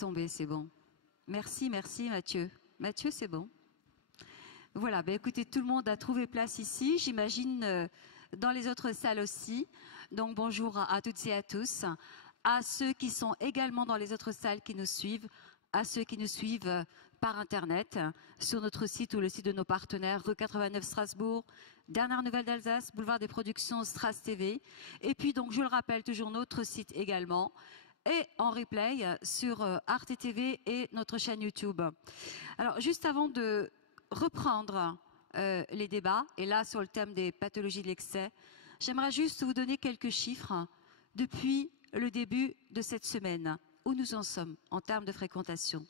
tomber, c'est bon. Merci, merci Mathieu. Mathieu, c'est bon. Voilà, ben écoutez, tout le monde a trouvé place ici, j'imagine dans les autres salles aussi. Donc bonjour à toutes et à tous, à ceux qui sont également dans les autres salles qui nous suivent, à ceux qui nous suivent par Internet, sur notre site ou le site de nos partenaires, rue 89 Strasbourg, Dernière Nouvelle d'Alsace, boulevard des Productions Stras TV. Et puis donc, je le rappelle, toujours notre site également, et en replay sur Arte TV et notre chaîne YouTube. Alors, juste avant de reprendre les débats, et là sur le thème des pathologies de l'excès, j'aimerais juste vous donner quelques chiffres depuis le début de cette semaine, où nous en sommes en termes de fréquentation.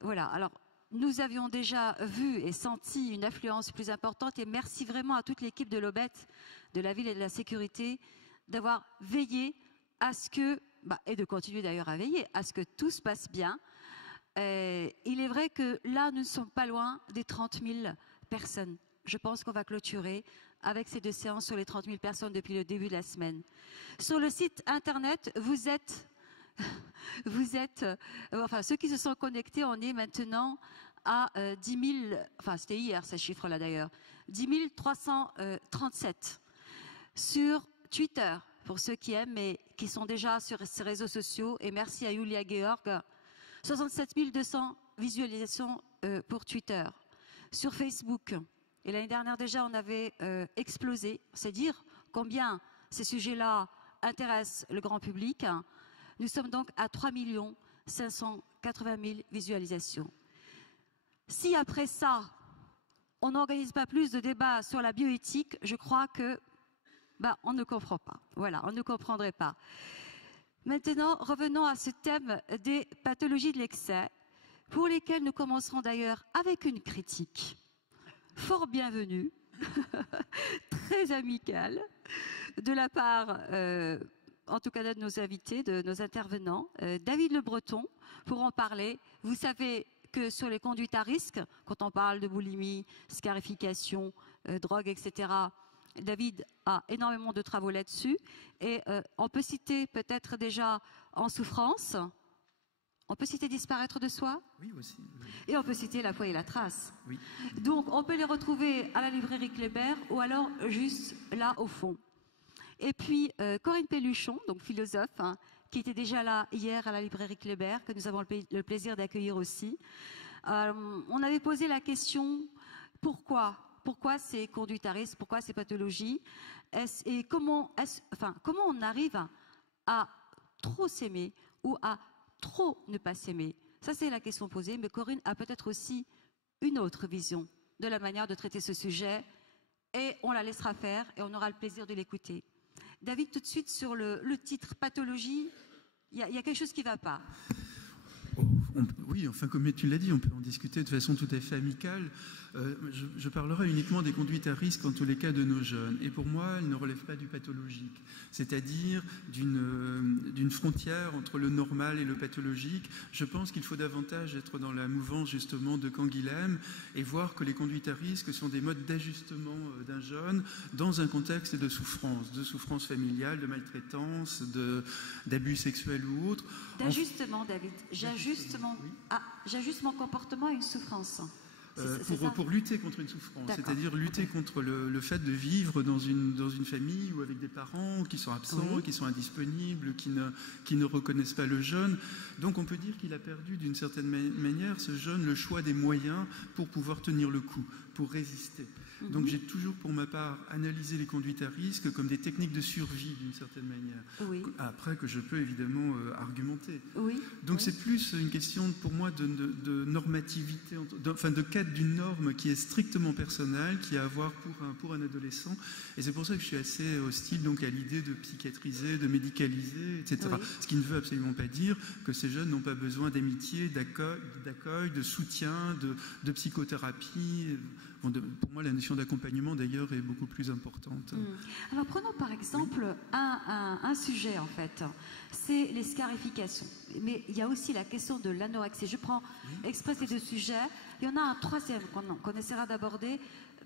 Voilà, alors nous avions déjà vu et senti une affluence plus importante et merci vraiment à toute l'équipe de l'Aubette, de la ville et de la sécurité d'avoir veillé à ce que, et de continuer d'ailleurs à veiller, à ce que tout se passe bien. Il est vrai que là, nous ne sommes pas loin des 30 000 personnes. Je pense qu'on va clôturer avec ces 2 séances sur les 30 000 personnes depuis le début de la semaine. Sur le site internet, vous êtes, enfin ceux qui se sont connectés, on est maintenant à 10 000, enfin c'était hier ces chiffres-là d'ailleurs, 10 337 sur Twitter, pour ceux qui aiment et qui sont déjà sur ces réseaux sociaux, et merci à Julia Georg, 67 200 visualisations pour Twitter, sur Facebook, et l'année dernière déjà on avait explosé, c'est dire combien ces sujets-là intéressent le grand public. Nous sommes donc à 3 580 000 visualisations. Si après ça, on n'organise pas plus de débats sur la bioéthique, je crois que on ne comprend pas. Voilà, on ne comprendrait pas. Maintenant, revenons à ce thème des pathologies de l'excès, pour lesquelles nous commencerons d'ailleurs avec une critique fort bienvenue, très amicale, de la part en tout cas de nos invités, de nos intervenants. David Le Breton, pour en parler. Vous savez que sur les conduites à risque, quand on parle de boulimie, scarification, drogue, etc., David a énormément de travaux là-dessus. Et on peut citer peut-être déjà en souffrance, on peut citer disparaître de soi. Oui, aussi. Et on peut citer la foi et la trace. Oui. Donc on peut les retrouver à la librairie Kléber ou alors juste là au fond. Et puis Corinne Pelluchon, donc philosophe, qui était déjà là hier à la librairie Kléber, que nous avons le plaisir d'accueillir aussi. On avait posé la question, pourquoi ces conduites à risque, pourquoi ces pathologies, et comment on arrive à trop s'aimer ou à trop ne pas s'aimer. Ça c'est la question posée, mais Corinne a peut-être aussi une autre vision de la manière de traiter ce sujet, et on la laissera faire et on aura le plaisir de l'écouter. David, tout de suite sur le titre pathologie, il y a quelque chose qui ne va pas. Oui, enfin comme tu l'as dit, on peut en discuter de façon tout à fait amicale. Je parlerai uniquement des conduites à risque en tous les cas de nos jeunes. Et pour moi, elles ne relèvent pas du pathologique, c'est-à-dire d'une frontière entre le normal et le pathologique. Je pense qu'il faut davantage être dans la mouvance justement de Canguilhem et voir que les conduites à risque sont des modes d'ajustement d'un jeune dans un contexte de souffrance familiale, de maltraitance, d'abus sexuels ou autres. D'ajustement, David. J'ajuste mon comportement à une souffrance. Pour lutter contre une souffrance, c'est-à-dire lutter contre le fait de vivre dans une famille ou avec des parents qui sont absents, qui sont indisponibles, qui ne reconnaissent pas le jeune. Donc on peut dire qu'il a perdu d'une certaine manière, ce jeune, le choix des moyens pour pouvoir tenir le coup, pour résister. Donc j'ai toujours pour ma part analysé les conduites à risque comme des techniques de survie d'une certaine manière. Après que je peux évidemment argumenter. Donc c'est plus une question pour moi de normativité, de quête d'une norme qui est strictement personnelle, qui a à avoir pour un adolescent. Et c'est pour ça que je suis assez hostile donc à l'idée de psychiatriser, de médicaliser, etc. Ce qui ne veut absolument pas dire que ces jeunes n'ont pas besoin d'amitié, d'accueil, de soutien, de psychothérapie. Pour moi, la notion d'accompagnement, d'ailleurs, est beaucoup plus importante. Alors, prenons par exemple un sujet, en fait. C'est les scarifications. Mais il y a aussi la question de l'anorexie. Je prends exprès ces deux sujets. Il y en a un troisième troisième qu'on essaiera d'aborder,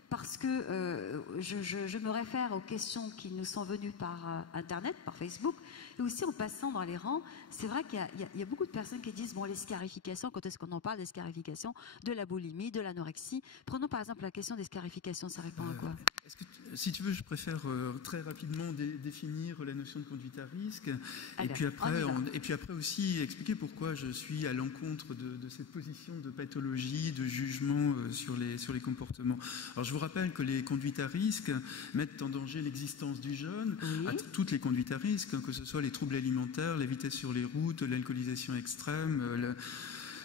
parce que je me réfère aux questions qui nous sont venues par Internet, par Facebook, et aussi en passant dans les rangs. C'est vrai qu'il y a beaucoup de personnes qui disent, bon, les scarifications, quand est-ce qu'on en parle des scarifications, de la boulimie, de l'anorexie? Prenons par exemple la question des scarifications, ça répond à quoi? Si tu veux, je préfère très rapidement définir la notion de conduite à risque, Alors, et puis après aussi expliquer pourquoi je suis à l'encontre de cette position de pathologie, de jugement sur les comportements. Alors je vous rappelle que les conduites à risque mettent en danger l'existence du jeune, toutes les conduites à risque, que ce soit les troubles alimentaires, la vitesse sur les routes, l'alcoolisation extrême,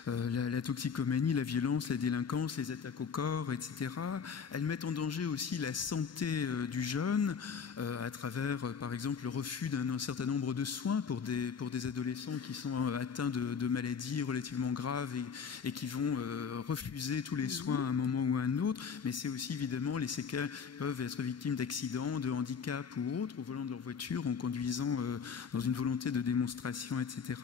la toxicomanie, la violence, la délinquance, les attaques au corps, etc. Elles mettent en danger aussi la santé du jeune à travers, par exemple, le refus d'un certain nombre de soins pour des adolescents qui sont atteints de maladies relativement graves et qui vont refuser tous les soins à un moment ou à un autre. Mais c'est aussi évidemment les séquelles peuvent être victimes d'accidents, de handicaps ou autres au volant de leur voiture en conduisant dans une volonté de démonstration, etc.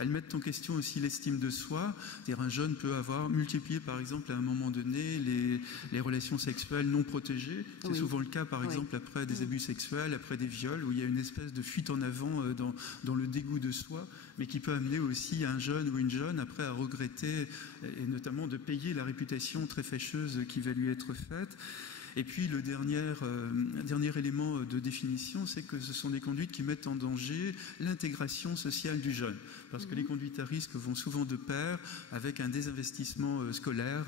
Elles mettent en question aussi l'estime de soi. C'est-à-dire un jeune peut avoir multiplié par exemple à un moment donné les relations sexuelles non protégées. C'est souvent le cas par exemple après des abus sexuels, après des viols, où il y a une espèce de fuite en avant dans le dégoût de soi, mais qui peut amener aussi un jeune ou une jeune après à regretter et notamment de payer la réputation très fâcheuse qui va lui être faite. Et puis le dernier élément de définition, c'est que ce sont des conduites qui mettent en danger l'intégration sociale du jeune. Parce que les conduites à risque vont souvent de pair avec un désinvestissement scolaire.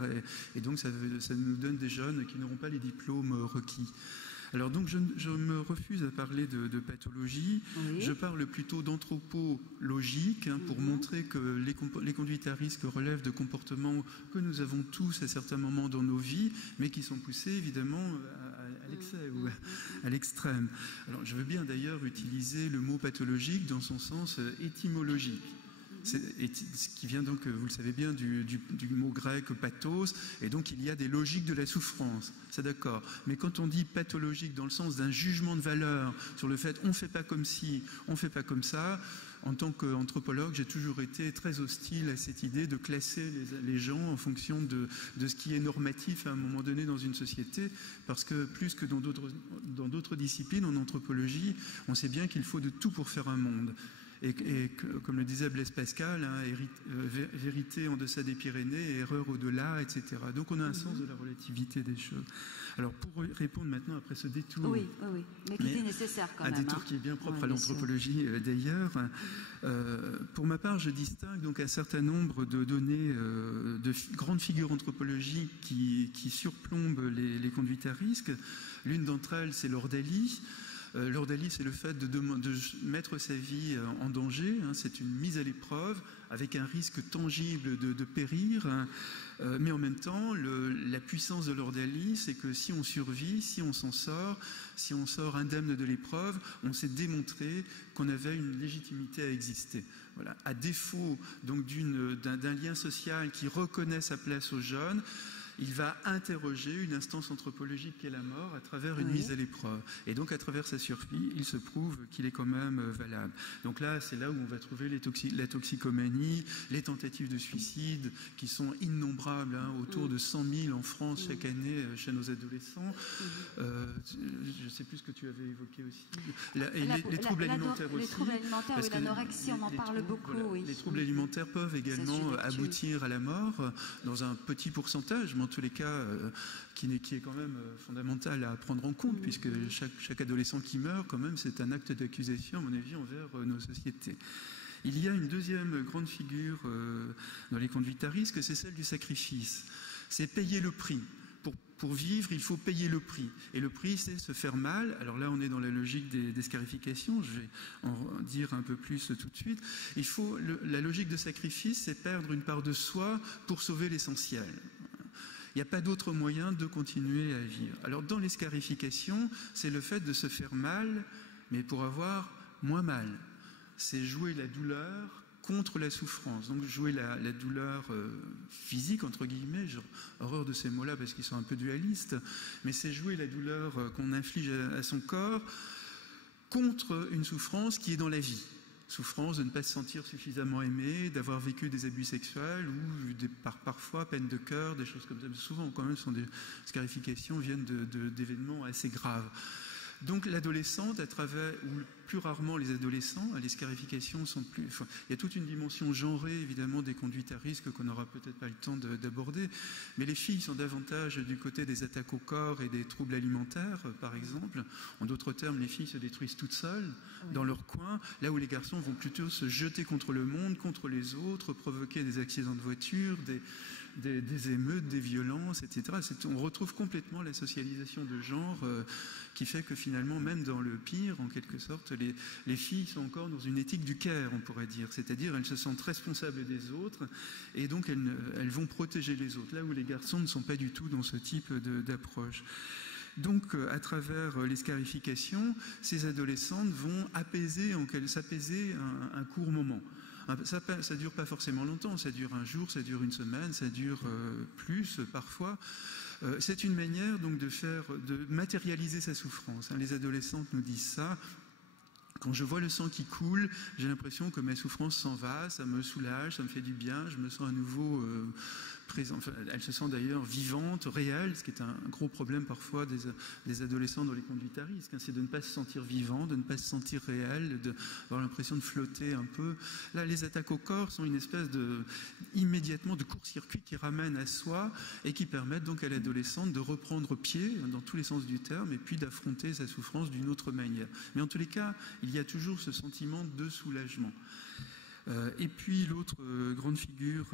Et donc ça nous donne des jeunes qui n'auront pas les diplômes requis. Alors donc je me refuse à parler de pathologie, je parle plutôt d'anthropologique pour montrer que les conduites à risque relèvent de comportements que nous avons tous à certains moments dans nos vies, mais qui sont poussés évidemment à l'excès ou à l'extrême. Alors je veux bien d'ailleurs utiliser le mot pathologique dans son sens étymologique. Ce qui vient donc, vous le savez bien, du mot grec pathos, et donc il y a des logiques de la souffrance, c'est d'accord. Mais quand on dit pathologique dans le sens d'un jugement de valeur sur le fait on ne fait pas comme ci, on ne fait pas comme ça, en tant qu'anthropologue, j'ai toujours été très hostile à cette idée de classer les gens en fonction de ce qui est normatif à un moment donné dans une société, parce que plus que dans d'autres disciplines, en anthropologie, on sait bien qu'il faut de tout pour faire un monde. Et comme le disait Blaise Pascal, vérité en deçà des Pyrénées, erreur au-delà, etc. Donc on a un sens de la relativité des choses. Alors pour répondre maintenant après ce détour, mais qui est nécessaire quand même. Un détour qui est bien propre à l'anthropologie d'ailleurs. Pour ma part, je distingue donc un certain nombre de données de grandes figures anthropologiques qui surplombent les conduites à risque. L'une d'entre elles, c'est l'ordalie. L'ordalie, c'est le fait de mettre sa vie en danger, c'est une mise à l'épreuve avec un risque tangible de périr, mais en même temps, la puissance de l'ordalie, c'est que si on survit, si on s'en sort, si on sort indemne de l'épreuve, on s'est démontré qu'on avait une légitimité à exister. Voilà. À défaut donc d'un lien social qui reconnaît sa place aux jeunes, il va interroger une instance anthropologique qui est la mort à travers une mise à l'épreuve. Et donc, à travers sa survie, il se prouve qu'il est quand même valable. Donc là, c'est là où on va trouver la toxicomanie, les tentatives de suicide, qui sont innombrables, autour de 100 000 en France chaque année chez nos adolescents. Je ne sais plus ce que tu avais évoqué aussi. Les troubles alimentaires aussi. Les troubles alimentaires, oui, l'anorexie, on en parle beaucoup. Voilà, oui. Les troubles alimentaires peuvent également aboutir à la mort, dans un petit pourcentage, mais en tous les cas, qui est quand même fondamental à prendre en compte, puisque chaque adolescent qui meurt, quand même, c'est un acte d'accusation, à mon avis, envers nos sociétés. Il y a une deuxième grande figure dans les conduites à risque, c'est celle du sacrifice. C'est payer le prix. Pour vivre, il faut payer le prix. Et le prix, c'est se faire mal. Alors là, on est dans la logique des scarifications. Je vais en dire un peu plus tout de suite. La logique de sacrifice, c'est perdre une part de soi pour sauver l'essentiel. Il n'y a pas d'autre moyen de continuer à vivre. Alors dans les scarifications, c'est le fait de se faire mal, mais pour avoir moins mal. C'est jouer la douleur contre la souffrance. Donc jouer la douleur physique, entre guillemets, j'ai horreur de ces mots-là parce qu'ils sont un peu dualistes, mais c'est jouer la douleur qu'on inflige à son corps contre une souffrance qui est dans la vie. Souffrance de ne pas se sentir suffisamment aimé, d'avoir vécu des abus sexuels ou parfois peine de cœur, des choses comme ça. Mais souvent, quand même, les scarifications viennent d'événements assez graves. Donc l'adolescente, à travers, ou plus rarement les adolescents, les scarifications sont plus... Enfin, il y a toute une dimension genrée, évidemment, des conduites à risque qu'on n'aura peut-être pas le temps d'aborder, mais les filles sont davantage du côté des attaques au corps et des troubles alimentaires, par exemple. En d'autres termes, les filles se détruisent toutes seules, dans leur coin, là où les garçons vont plutôt se jeter contre le monde, contre les autres, provoquer des accidents de voiture, des émeutes, des violences, etc. On retrouve complètement la socialisation de genre qui fait que finalement, même dans le pire, en quelque sorte, les filles sont encore dans une éthique du care, on pourrait dire. C'est-à-dire, elles se sentent responsables des autres et donc elles vont protéger les autres, là où les garçons ne sont pas du tout dans ce type d'approche. Donc, à travers les scarifications, ces adolescentes vont s'apaiser un court moment. Ça ne dure pas forcément longtemps, ça dure un jour, ça dure une semaine, ça dure plus parfois. C'est une manière donc de matérialiser sa souffrance. Les adolescentes nous disent ça. Quand je vois le sang qui coule, j'ai l'impression que ma souffrance s'en va, ça me soulage, ça me fait du bien, je me sens à nouveau présente. Enfin, elles se sentent d'ailleurs vivantes, réelles, ce qui est un gros problème parfois des adolescents dans les conduites à risque. C'est de ne pas se sentir vivant, de ne pas se sentir réel, d'avoir l'impression de flotter un peu. Là, les attaques au corps sont une espèce immédiatement de court-circuit qui ramène à soi et qui permettent donc à l'adolescente de reprendre pied dans tous les sens du terme et puis d'affronter sa souffrance d'une autre manière. Mais en tous les cas, il y a toujours ce sentiment de soulagement. Et puis l'autre grande figure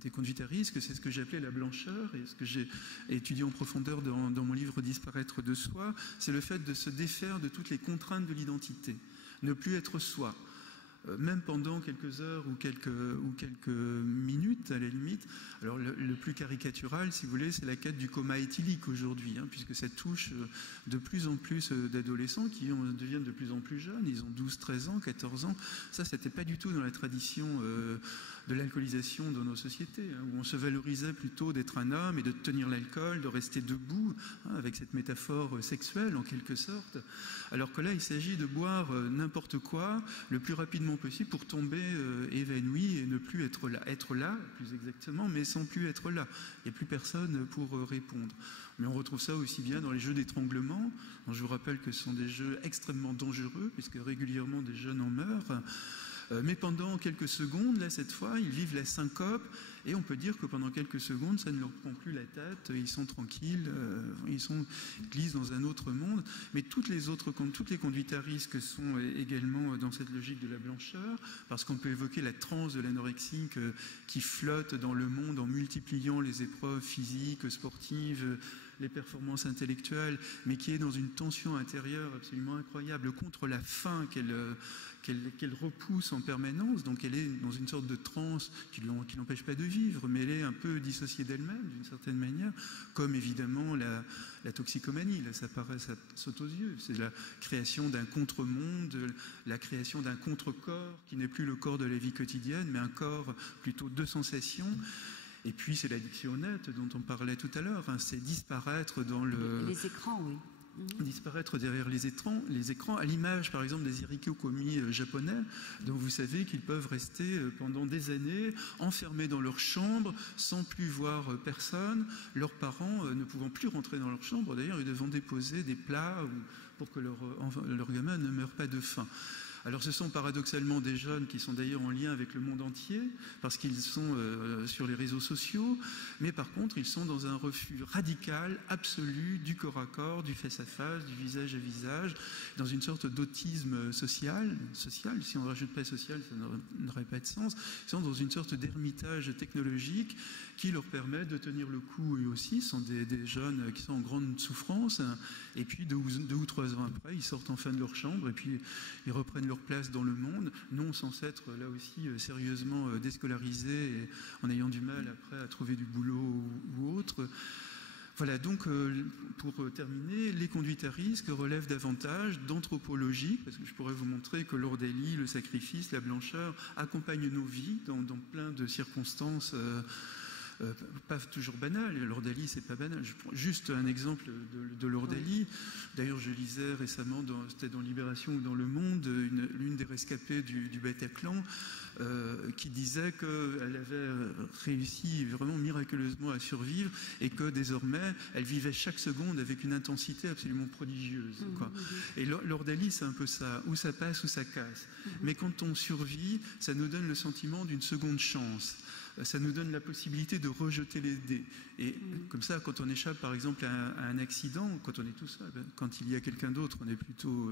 des conduites à risque, c'est ce que j'ai appelé la blancheur, et ce que j'ai étudié en profondeur dans mon livre Disparaître de soi, c'est le fait de se défaire de toutes les contraintes de l'identité, ne plus être soi. Même pendant quelques heures ou quelques minutes à la limite. Alors le plus caricatural, si vous voulez, c'est la quête du coma éthylique aujourd'hui, puisque ça touche de plus en plus d'adolescents qui deviennent de plus en plus jeunes, ils ont 12, 13 ans, 14 ans. Ça, c'était pas du tout dans la tradition de l'alcoolisation dans nos sociétés, où on se valorisait plutôt d'être un homme et de tenir l'alcool, de rester debout, avec cette métaphore sexuelle en quelque sorte. Alors que là, il s'agit de boire n'importe quoi, le plus rapidement possible pour tomber évanoui et ne plus être là, plus exactement, mais sans plus être là. Il n'y a plus personne pour répondre. Mais on retrouve ça aussi bien dans les jeux d'étranglement. Je vous rappelle que ce sont des jeux extrêmement dangereux, puisque régulièrement des jeunes en meurent. Mais pendant quelques secondes, là cette fois, ils vivent la syncope et on peut dire que pendant quelques secondes, ça ne leur prend plus la tête, ils sont tranquilles, ils glissent dans un autre monde. Mais toutes les conduites à risque sont également dans cette logique de la blancheur, parce qu'on peut évoquer la transe de l'anorexique qui flotte dans le monde en multipliant les épreuves physiques, sportives, les performances intellectuelles, mais qui est dans une tension intérieure absolument incroyable contre la faim qu'elle repousse en permanence. Donc elle est dans une sorte de transe qui n'empêche pas de vivre, mais elle est un peu dissociée d'elle-même d'une certaine manière, comme évidemment la toxicomanie. Là, ça saute aux yeux. C'est la création d'un contre-monde, la création d'un contre-corps qui n'est plus le corps de la vie quotidienne, mais un corps plutôt de sensations. Et puis c'est l'addiction au net dont on parlait tout à l'heure, c'est disparaître dans les écrans, oui. Disparaître derrière les écrans, à l'image par exemple des irikyo-komi japonais, dont vous savez qu'ils peuvent rester pendant des années enfermés dans leur chambre sans plus voir personne, leurs parents ne pouvant plus rentrer dans leur chambre, d'ailleurs ils devront déposer des plats pour que leur gamin ne meure pas de faim. Alors ce sont paradoxalement des jeunes qui sont d'ailleurs en lien avec le monde entier, parce qu'ils sont sur les réseaux sociaux, mais par contre ils sont dans un refus radical, absolu, du corps à corps, du face à face, du visage à visage, dans une sorte d'autisme social, si on ne rajoute pas social, ça n'aurait pas de sens. Ils sont dans une sorte d'ermitage technologique qui leur permet de tenir le coup eux aussi. Ce sont des jeunes qui sont en grande souffrance, et puis 2 ou 3 ans après, ils sortent enfin de leur chambre, et puis ils reprennent leur place dans le monde, non sans s'être là aussi sérieusement déscolarisés et en ayant du mal après à trouver du boulot ou autre. Voilà, donc pour terminer, les conduites à risque relèvent davantage d'anthropologie, parce que je pourrais vous montrer que l'ordélie, le sacrifice, la blancheur accompagnent nos vies dans plein de circonstances pas toujours banal. L'ordalie, c'est pas banal. Je prends juste un exemple de l'ordalie. D'ailleurs, je lisais récemment, c'était dans Libération ou dans Le Monde, l'une des rescapées du Bataclan qui disait qu'elle avait réussi vraiment miraculeusement à survivre et que désormais, elle vivait chaque seconde avec une intensité absolument prodigieuse. Quoi. Et l'ordalie, c'est un peu ça, où ça passe, où ça casse. Mais quand on survit, ça nous donne le sentiment d'une seconde chance. Ça nous donne la possibilité de rejeter les dés. Et comme ça, quand on échappe par exemple à un accident, quand on est tout seul, quand il y a quelqu'un d'autre, on est plutôt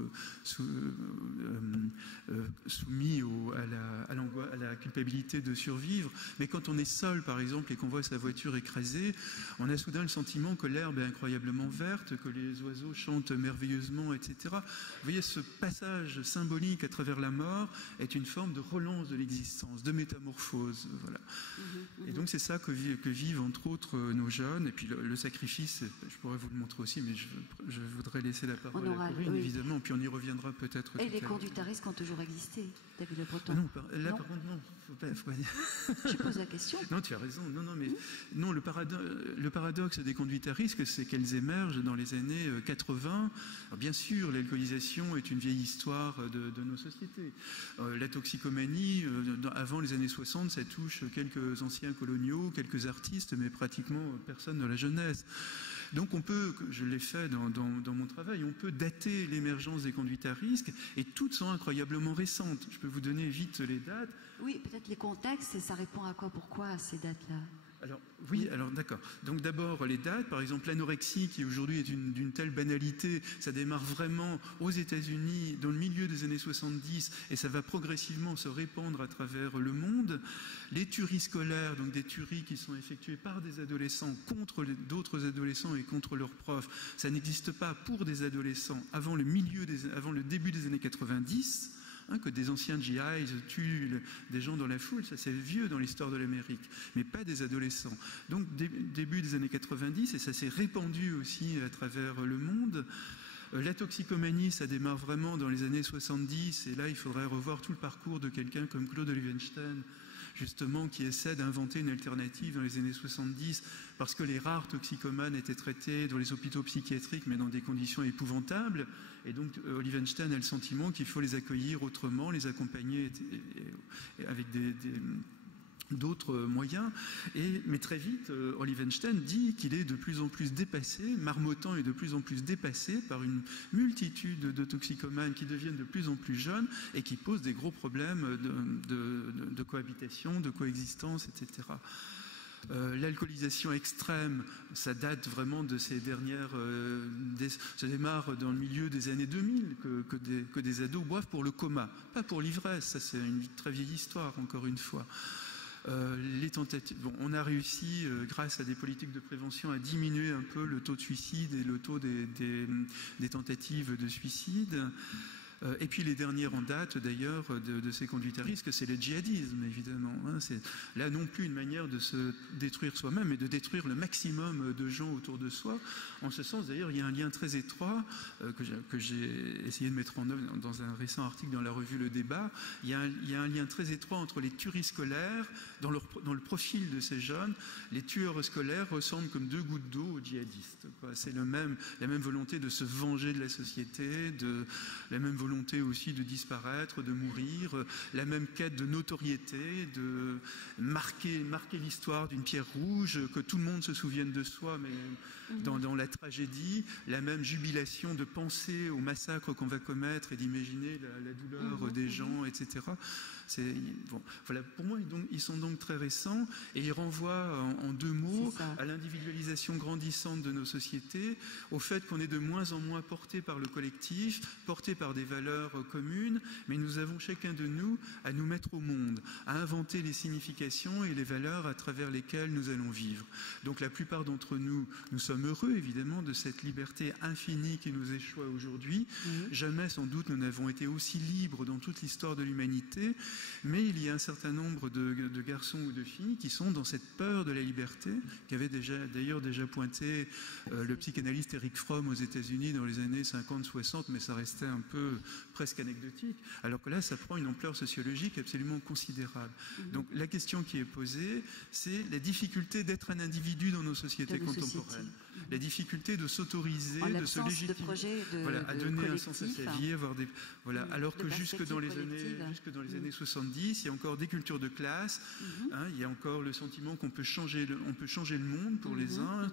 soumis à la culpabilité de survivre. Mais quand on est seul par exemple et qu'on voit sa voiture écrasée, on a soudain le sentiment que l'herbe est incroyablement verte, que les oiseaux chantent merveilleusement, etc. Vous voyez, ce passage symbolique à travers la mort est une forme de relance de l'existence, de métamorphose. Voilà. Et donc c'est ça que vivent entre autres nos jeunes. Et puis le sacrifice, je pourrais vous le montrer aussi, mais je voudrais laisser la parole à Corinne, évidemment, puis on y reviendra peut-être. Et les conduitaristes ont toujours existé, David Le Breton. Non, là par contre, non, faut pas dire. Je pose la question. Non, tu as raison. Non, le paradoxe des conduitaristes, c'est qu'elles émergent dans les années 80. Alors, bien sûr, l'alcoolisation est une vieille histoire de nos sociétés. La toxicomanie, avant les années 60, ça touche quelques anciens coloniaux, quelques artistes, mais pratiquement personne de la jeunesse. Donc on peut, je l'ai fait dans mon travail, on peut dater l'émergence des conduites à risque, et toutes sont incroyablement récentes. Je peux vous donner vite les dates. Oui, peut-être les contextes, et ça répond à quoi, pourquoi à ces dates-là? Alors, oui, alors d'accord. Donc d'abord les dates, par exemple l'anorexie qui aujourd'hui est d'une telle banalité, ça démarre vraiment aux États-Unis dans le milieu des années 70 et ça va progressivement se répandre à travers le monde. Les tueries scolaires, donc des tueries qui sont effectuées par des adolescents contre d'autres adolescents et contre leurs profs, ça n'existe pas pour des adolescents avant le début des années 90. Que des anciens GIs tuent des gens dans la foule, ça c'est vieux dans l'histoire de l'Amérique, mais pas des adolescents. Donc début des années 90, et ça s'est répandu aussi à travers le monde. La toxicomanie, ça démarre vraiment dans les années 70, et là il faudrait revoir tout le parcours de quelqu'un comme Claude Olivenstein, justement, qui essaie d'inventer une alternative dans les années 70, parce que les rares toxicomanes étaient traités dans les hôpitaux psychiatriques, mais dans des conditions épouvantables. Et donc, Olivenstein a le sentiment qu'il faut les accueillir autrement, les accompagner avec d'autres moyens. Mais très vite, Olivenstein dit qu'il est de plus en plus dépassé, marmottant est de plus en plus dépassé par une multitude de toxicomanes qui deviennent de plus en plus jeunes et qui posent des gros problèmes de cohabitation, de coexistence, etc. L'alcoolisation extrême, ça date vraiment de ces dernières... ça démarre dans le milieu des années 2000 que des ados boivent pour le coma, pas pour l'ivresse. Ça, c'est une très vieille histoire, encore une fois. Les tentatives, on a réussi, grâce à des politiques de prévention, à diminuer un peu le taux de suicide et le taux des tentatives de suicide. Et puis les dernières en date, d'ailleurs, de ces conduites à risque, c'est le djihadisme, évidemment. C'est là non plus une manière de se détruire soi-même, mais de détruire le maximum de gens autour de soi. En ce sens, d'ailleurs, il y a un lien très étroit que j'ai essayé de mettre en œuvre dans un récent article dans la revue Le Débat. Il y a un lien très étroit entre les tueries scolaires, dans le profil de ces jeunes. Les tueurs scolaires ressemblent comme deux gouttes d'eau aux djihadistes. C'est la même volonté de se venger de la société, la même volonté aussi de disparaître, de mourir, la même quête de notoriété, de marquer l'histoire d'une pierre rouge, que tout le monde se souvienne de soi, mais dans la tragédie, la même jubilation de penser au massacre qu'on va commettre et d'imaginer la douleur des gens, etc. Voilà, pour moi, ils sont donc très récents et ils renvoient en deux mots à l'individualisation grandissante de nos sociétés, au fait qu'on est de moins en moins porté par le collectif, porté par des valeurs communes, mais nous avons chacun de nous à nous mettre au monde, à inventer les significations et les valeurs à travers lesquelles nous allons vivre. Donc la plupart d'entre nous, nous sommes heureux évidemment de cette liberté infinie qui nous échoit aujourd'hui. Jamais sans doute nous n'avons été aussi libres dans toute l'histoire de l'humanité, mais il y a un certain nombre de garçons ou de filles qui sont dans cette peur de la liberté, qu'avait d'ailleurs déjà pointé le psychanalyste Erich Fromm aux États-Unis dans les années 50-60, mais ça restait un peu presque anecdotique, alors que là, ça prend une ampleur sociologique absolument considérable. Donc la question qui est posée, c'est la difficulté d'être un individu dans nos sociétés contemporaines, la difficulté de s'autoriser, de se légitimer, à donner un sens à sa vie, avoir des, alors que jusque dans les années 70, il y a encore des cultures de classe, il y a encore le sentiment qu'on peut changer le monde pour les uns,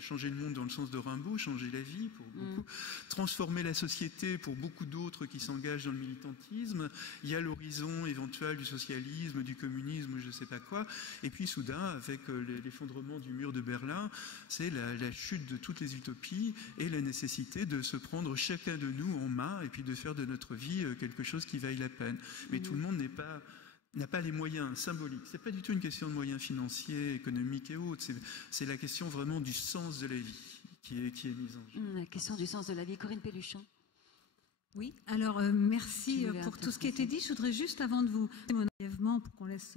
changer le monde dans le sens de Rimbaud, changer la vie pour beaucoup, transformer la société pour beaucoup d'autres qui s'engagent dans le militantisme. Il y a l'horizon éventuel du socialisme, du communisme, je ne sais pas quoi. Et puis soudain, avec l'effondrement du mur de Berlin, c'est la chute de toutes les utopies et la nécessité de se prendre chacun de nous en main et puis de faire de notre vie quelque chose qui vaille la peine. Mais tout le monde n'a pas les moyens symboliques. Ce n'est pas du tout une question de moyens financiers, économiques et autres. C'est la question vraiment du sens de la vie qui est mise en jeu. La question du sens de la vie. Corinne Pelluchon. Oui, alors merci pour tout ce qui a été dit. Je voudrais juste, avant de vous brièvement, pour qu'on laisse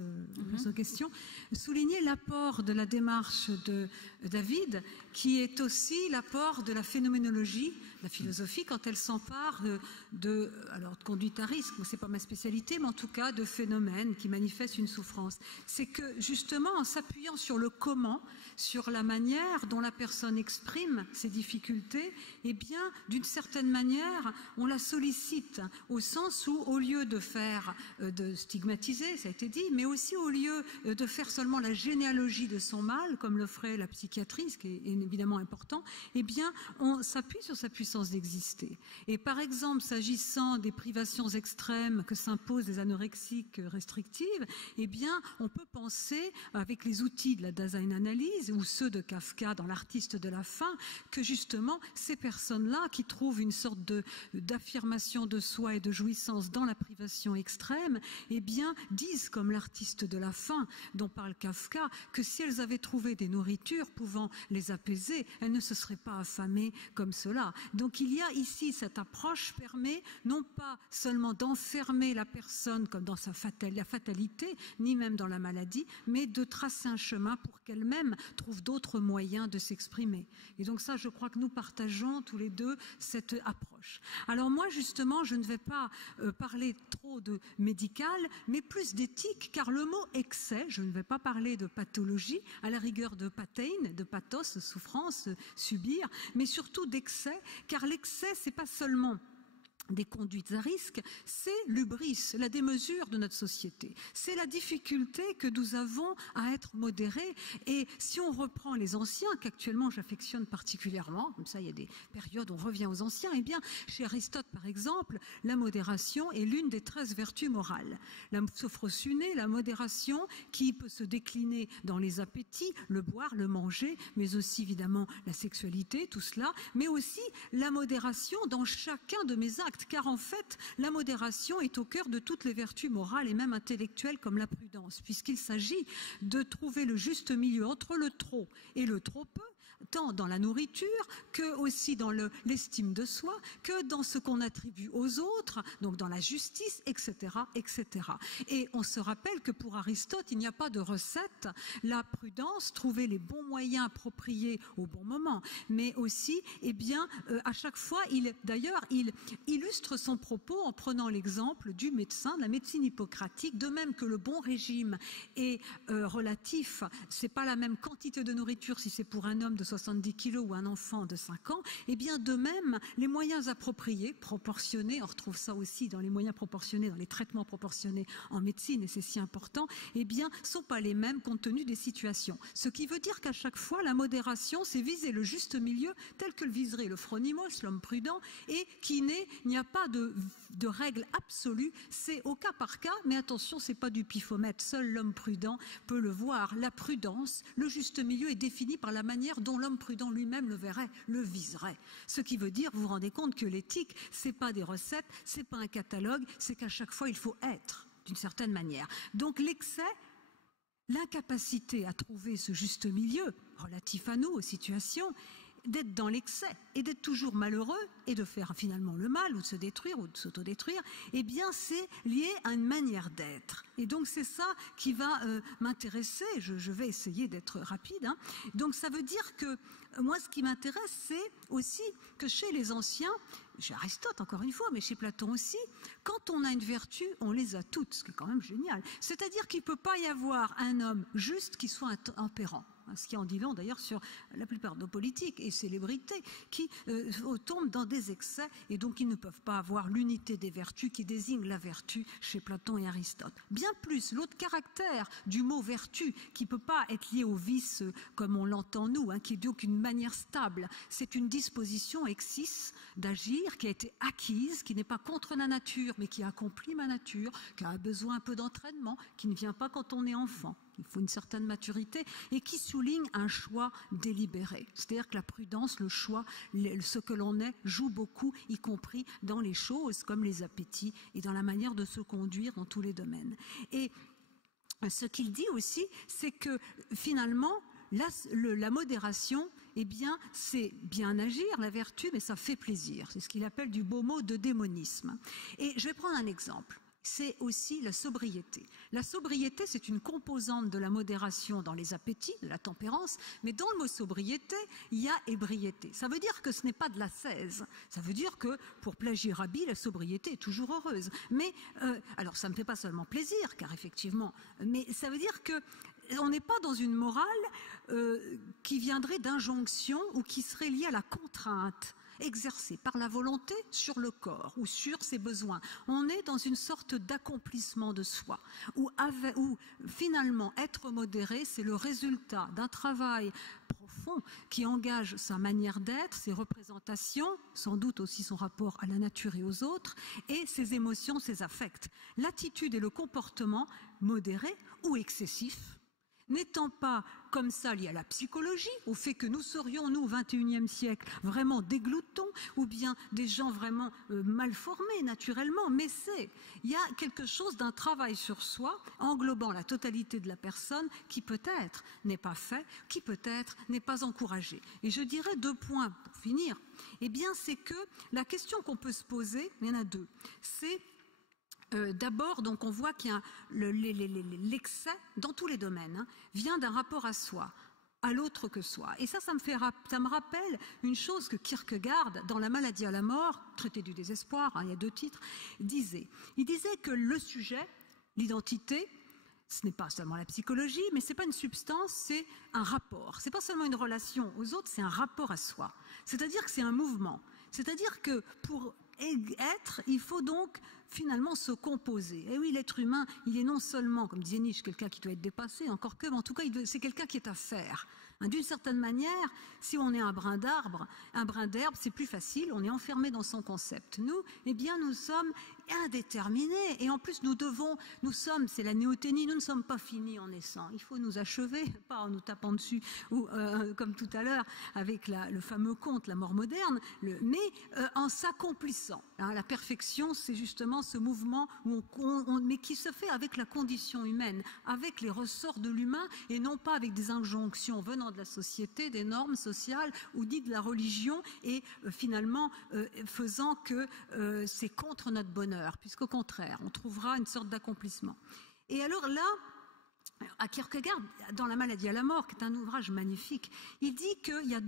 aux questions, souligner l'apport de la démarche de David, qui est aussi l'apport de la phénoménologie, la philosophie, quand elle s'empare de conduite à risque, c'est pas ma spécialité, mais en tout cas de phénomènes qui manifestent une souffrance. C'est que justement, en s'appuyant sur le comment, sur la manière dont la personne exprime ses difficultés, eh bien, d'une certaine manière, on la sollicite, au sens où, au lieu de stigmatiser, ça a été dit, mais aussi au lieu de faire seulement la généalogie de son mal, comme le ferait la psychiatrie, ce qui est évidemment important, eh bien, on s'appuie sur sa puissance d'exister. Et par exemple, s'agissant des privations extrêmes que s'imposent les anorexiques restrictives, eh bien, on peut penser, avec les outils de la Dasein-Analyse, ou ceux de Kafka dans L'artiste de la faim, que justement, ces personnes-là, qui trouvent une sorte d'affirmation de soi et de jouissance dans la privation extrême, eh bien, disent, comme l'artiste de la faim dont parle Kafka, que si elles avaient trouvé des nourritures pouvant les apaiser, elles ne se seraient pas affamées comme cela. Donc il y a ici, cette approche permet non pas seulement d'enfermer la personne comme dans la fatalité, ni même dans la maladie, mais de tracer un chemin pour qu'elle-même trouve d'autres moyens de s'exprimer. Et donc ça, je crois que nous partageons tous les deux cette approche. Alors moi, justement, je ne vais pas parler trop de médical, mais plus d'éthique, car le mot excès, je ne vais pas parler de pathologie, à la rigueur de pathein, de pathos, souffrance, subir, mais surtout d'excès, car l'excès, c'est pas seulement des conduites à risque, c'est l'hubris, la démesure de notre société. C'est la difficulté que nous avons à être modérés. Et si on reprend les anciens, qu'actuellement j'affectionne particulièrement, comme ça il y a des périodes où on revient aux anciens, eh bien, chez Aristote par exemple, la modération est l'une des 13 vertus morales. La sophrosune, la modération qui peut se décliner dans les appétits, le boire, le manger, mais aussi évidemment la sexualité, tout cela, mais aussi la modération dans chacun de mes actes. Car en fait, la modération est au cœur de toutes les vertus morales et même intellectuelles comme la prudence, puisqu'il s'agit de trouver le juste milieu entre le trop et le trop peu, tant dans la nourriture que aussi dans l'estime de soi, que dans ce qu'on attribue aux autres, donc dans la justice, etc., etc. Et on se rappelle que pour Aristote, il n'y a pas de recette. La prudence, trouver les bons moyens appropriés au bon moment, mais aussi, eh bien, à chaque fois, il illustre son propos en prenant l'exemple du médecin, de la médecine hippocratique, de même que le bon régime est relatif. C'est pas la même quantité de nourriture si c'est pour un homme de 70 kilos ou un enfant de 5 ans, et bien de même, les moyens appropriés, proportionnés, on retrouve ça aussi dans les moyens proportionnés, dans les traitements proportionnés en médecine, et c'est si important, eh bien, sont pas les mêmes compte tenu des situations. Ce qui veut dire qu'à chaque fois, la modération, c'est viser le juste milieu tel que le viserait le phronimos, l'homme prudent, et il n'y a pas de règle absolue, c'est au cas par cas, mais attention, c'est pas du pifomètre, seul l'homme prudent peut le voir. La prudence, le juste milieu est défini par la manière dont l'homme prudent lui-même le verrait, le viserait. Ce qui veut dire, vous vous rendez compte que l'éthique, c'est pas des recettes, c'est pas un catalogue, c'est qu'à chaque fois, il faut être, d'une certaine manière. Donc l'excès, l'incapacité à trouver ce juste milieu, relatif à nous, aux situations, d'être dans l'excès et d'être toujours malheureux et de faire finalement le mal ou de se détruire ou de s'autodétruire, eh bien c'est lié à une manière d'être. Et donc c'est ça qui va m'intéresser. Je vais essayer d'être rapide. Hein. Donc ça veut dire que moi ce qui m'intéresse, c'est aussi que chez les anciens, chez Aristote encore une fois, mais chez Platon aussi, quand on a une vertu, on les a toutes, ce qui est quand même génial. C'est-à-dire qu'il ne peut pas y avoir un homme juste qui soit intempérant. Ce qui en dit long d'ailleurs sur la plupart de nos politiques et célébrités qui tombent dans des excès et donc ils ne peuvent pas avoir l'unité des vertus qui désigne la vertu chez Platon et Aristote. Bien plus, l'autre caractère du mot vertu qui ne peut pas être lié au vice comme on l'entend nous, hein, qui est donc une manière stable, c'est une disposition exis d'agir qui a été acquise, qui n'est pas contre la nature mais qui accomplit ma nature, qui a besoin un peu d'entraînement, qui ne vient pas quand on est enfant. Il faut une certaine maturité et qui souligne un choix délibéré. C'est-à-dire que la prudence, le choix, ce que l'on est, joue beaucoup, y compris dans les choses comme les appétits et dans la manière de se conduire dans tous les domaines. Et ce qu'il dit aussi, c'est que finalement, la modération, eh bien, c'est bien agir, la vertu, mais ça fait plaisir. C'est ce qu'il appelle du beau mot de démonisme. Et je vais prendre un exemple. C'est aussi la sobriété. La sobriété, c'est une composante de la modération dans les appétits, de la tempérance, mais dans le mot sobriété, il y a ébriété. Ça veut dire que ce n'est pas de l'ascèse. Ça veut dire que, pour Plagier Rabbi, la sobriété est toujours heureuse. Mais, alors ça ne me fait pas seulement plaisir, car effectivement, mais ça veut dire que on n'est pas dans une morale qui viendrait d'injonction ou qui serait liée à la contrainte exercée par la volonté sur le corps ou sur ses besoins. On est dans une sorte d'accomplissement de soi, où finalement être modéré, c'est le résultat d'un travail profond qui engage sa manière d'être, ses représentations, sans doute aussi son rapport à la nature et aux autres, et ses émotions, ses affects. L'attitude et le comportement modéré ou excessif, n'étant pas comme ça lié à la psychologie, au fait que nous serions, nous, au XXIe siècle, vraiment des gloutons, ou bien des gens vraiment mal formés naturellement, mais il y a quelque chose d'un travail sur soi, englobant la totalité de la personne, qui peut-être n'est pas fait, qui peut-être n'est pas encouragé. Et je dirais 2 points pour finir. Eh bien, c'est que la question qu'on peut se poser, il y en a 2, c'est d'abord, donc on voit qu'il y a l'excès dans tous les domaines, hein, vient d'un rapport à soi, à l'autre que soi. Et ça me rappelle une chose que Kierkegaard, dans La maladie à la mort, traité du désespoir, hein, il y a 2 titres, disait. Il disait que le sujet, l'identité, ce n'est pas seulement la psychologie, mais ce n'est pas une substance, c'est un rapport. Ce n'est pas seulement une relation aux autres, c'est un rapport à soi. C'est-à-dire que c'est un mouvement. C'est-à-dire que pour être, il faut donc finalement se composer. Et oui, l'être humain, il est non seulement, comme disait Nietzsche, quelqu'un qui doit être dépassé, encore que, mais en tout cas, c'est quelqu'un qui est à faire. D'une certaine manière, si on est un brin d'herbe, c'est plus facile, on est enfermé dans son concept. Nous, eh bien, nous sommes indéterminés. Et en plus, c'est la néoténie, nous ne sommes pas finis en naissant. Il faut nous achever, pas en nous tapant dessus, ou comme tout à l'heure, avec le fameux conte, la mort moderne, mais en s'accomplissant. Hein, la perfection, c'est justement ce mouvement mais qui se fait avec la condition humaine, avec les ressorts de l'humain, et non pas avec des injonctions venant de la société, des normes sociales ou dit de la religion, et finalement faisant que c'est contre notre bonheur, puisqu'au contraire, on trouvera une sorte d'accomplissement. Et alors là, à Kierkegaard, dans La maladie à la mort, qui est un ouvrage magnifique, il dit qu'il y a